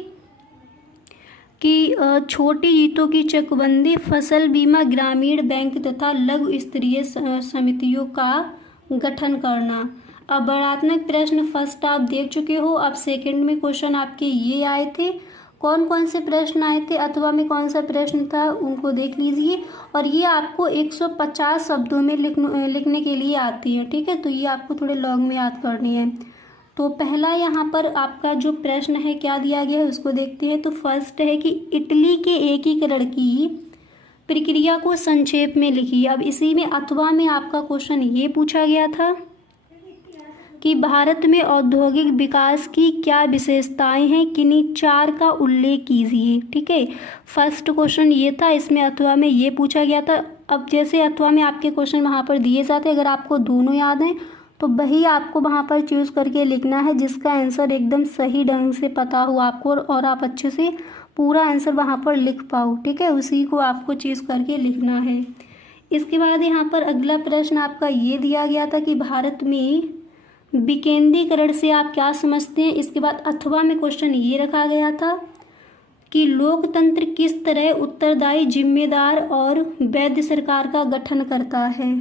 कि छोटी जीतों की चकबंदी, फसल बीमा, ग्रामीण बैंक तथा लघु स्तरीय समितियों का गठन करना। अब वर्णात्मक प्रश्न फर्स्ट आप देख चुके हो। अब सेकंड में क्वेश्चन आपके ये आए थे, कौन कौन से प्रश्न आए थे, अथवा में कौन सा प्रश्न था उनको देख लीजिए। और ये आपको 150 शब्दों में लिखने के लिए आती है। ठीक है, तो ये आपको थोड़े लॉन्ग में याद करनी है। तो पहला यहाँ पर आपका जो प्रश्न है क्या दिया गया है उसको देखते हैं। तो फर्स्ट है कि इटली के एकीकरण की प्रक्रिया को संक्षेप में लिखिए। अब इसी में अथवा में आपका क्वेश्चन ये पूछा गया था कि भारत में औद्योगिक विकास की क्या विशेषताएं हैं, किन्हीं 4 का उल्लेख कीजिए। ठीक है, फर्स्ट क्वेश्चन ये था, इसमें अथवा में ये पूछा गया था। अब जैसे अथवा में आपके क्वेश्चन वहाँ पर दिए जाते, अगर आपको दोनों याद हैं तो वही आपको वहाँ पर चूज़ करके लिखना है जिसका आंसर एकदम सही ढंग से पता हो आपको और आप अच्छे से पूरा आंसर वहाँ पर लिख पाओ। ठीक है, उसी को आपको चूज़ करके लिखना है। इसके बाद यहाँ पर अगला प्रश्न आपका ये दिया गया था कि भारत में विकेंद्रीकरण से आप क्या समझते हैं। इसके बाद अथवा में क्वेश्चन ये रखा गया था कि लोकतंत्र किस तरह उत्तरदायी, जिम्मेदार और वैध सरकार का गठन करता है।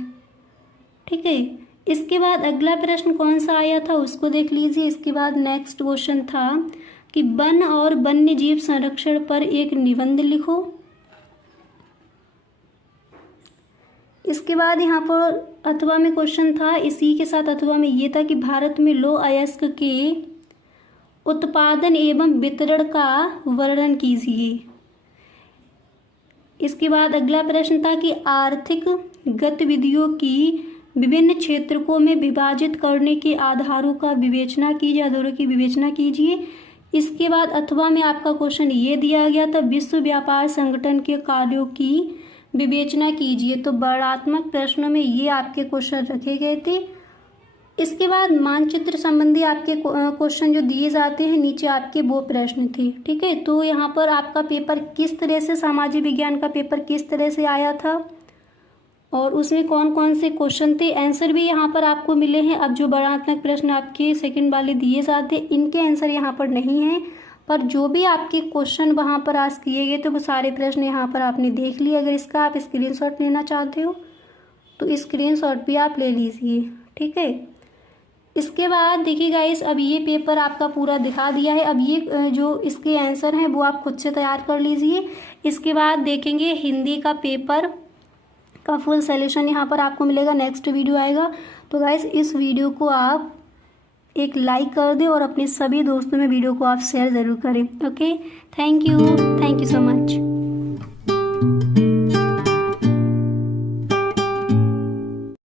ठीक है, इसके बाद अगला प्रश्न कौन सा आया था उसको देख लीजिए। इसके बाद नेक्स्ट क्वेश्चन था कि वन और वन्य जीव संरक्षण पर एक निबंध लिखो। इसके बाद यहाँ पर अथवा में क्वेश्चन था, इसी के साथ अथवा में ये था कि भारत में लौह अयस्क के उत्पादन एवं वितरण का वर्णन कीजिए। इसके बाद अगला प्रश्न था कि आर्थिक गतिविधियों की विभिन्न क्षेत्रों में विभाजित करने के आधारों की विवेचना कीजिए। इसके बाद अथवा में आपका क्वेश्चन ये दिया गया था, विश्व व्यापार संगठन के कार्यों की विवेचना कीजिए। तो वर्णात्मक प्रश्नों में ये आपके क्वेश्चन रखे गए थे। इसके बाद मानचित्र संबंधी आपके क्वेश्चन जो दिए जाते हैं नीचे आपके वो प्रश्न थे। ठीक है, तो यहाँ पर आपका पेपर किस तरह से, सामाजिक विज्ञान का पेपर किस तरह से आया था और उसमें कौन कौन से क्वेश्चन थे, आंसर भी यहाँ पर आपको मिले हैं। अब जो वर्णात्मक प्रश्न आपके सेकंड वाले दिए जाते इनके आंसर यहाँ पर नहीं हैं, पर जो भी आपके क्वेश्चन वहाँ पर आज किए गए थे वो सारे प्रश्न यहाँ पर आपने देख लिए। अगर इसका आप स्क्रीनशॉट लेना चाहते हो तो स्क्रीनशॉट भी आप ले लीजिए। ठीक है, इसके बाद देखिए गाइस, अब ये पेपर आपका पूरा दिखा दिया है। अब ये जो इसके आंसर हैं वो आप खुद से तैयार कर लीजिए। इसके बाद देखेंगे हिंदी का पेपर का फुल सॉल्यूशन यहाँ पर आपको मिलेगा, नेक्स्ट वीडियो आएगा। तो गाइस इस वीडियो को आप एक लाइक कर दें और अपने सभी दोस्तों में वीडियो को आप शेयर ज़रूर करें। Okay, thank you so much.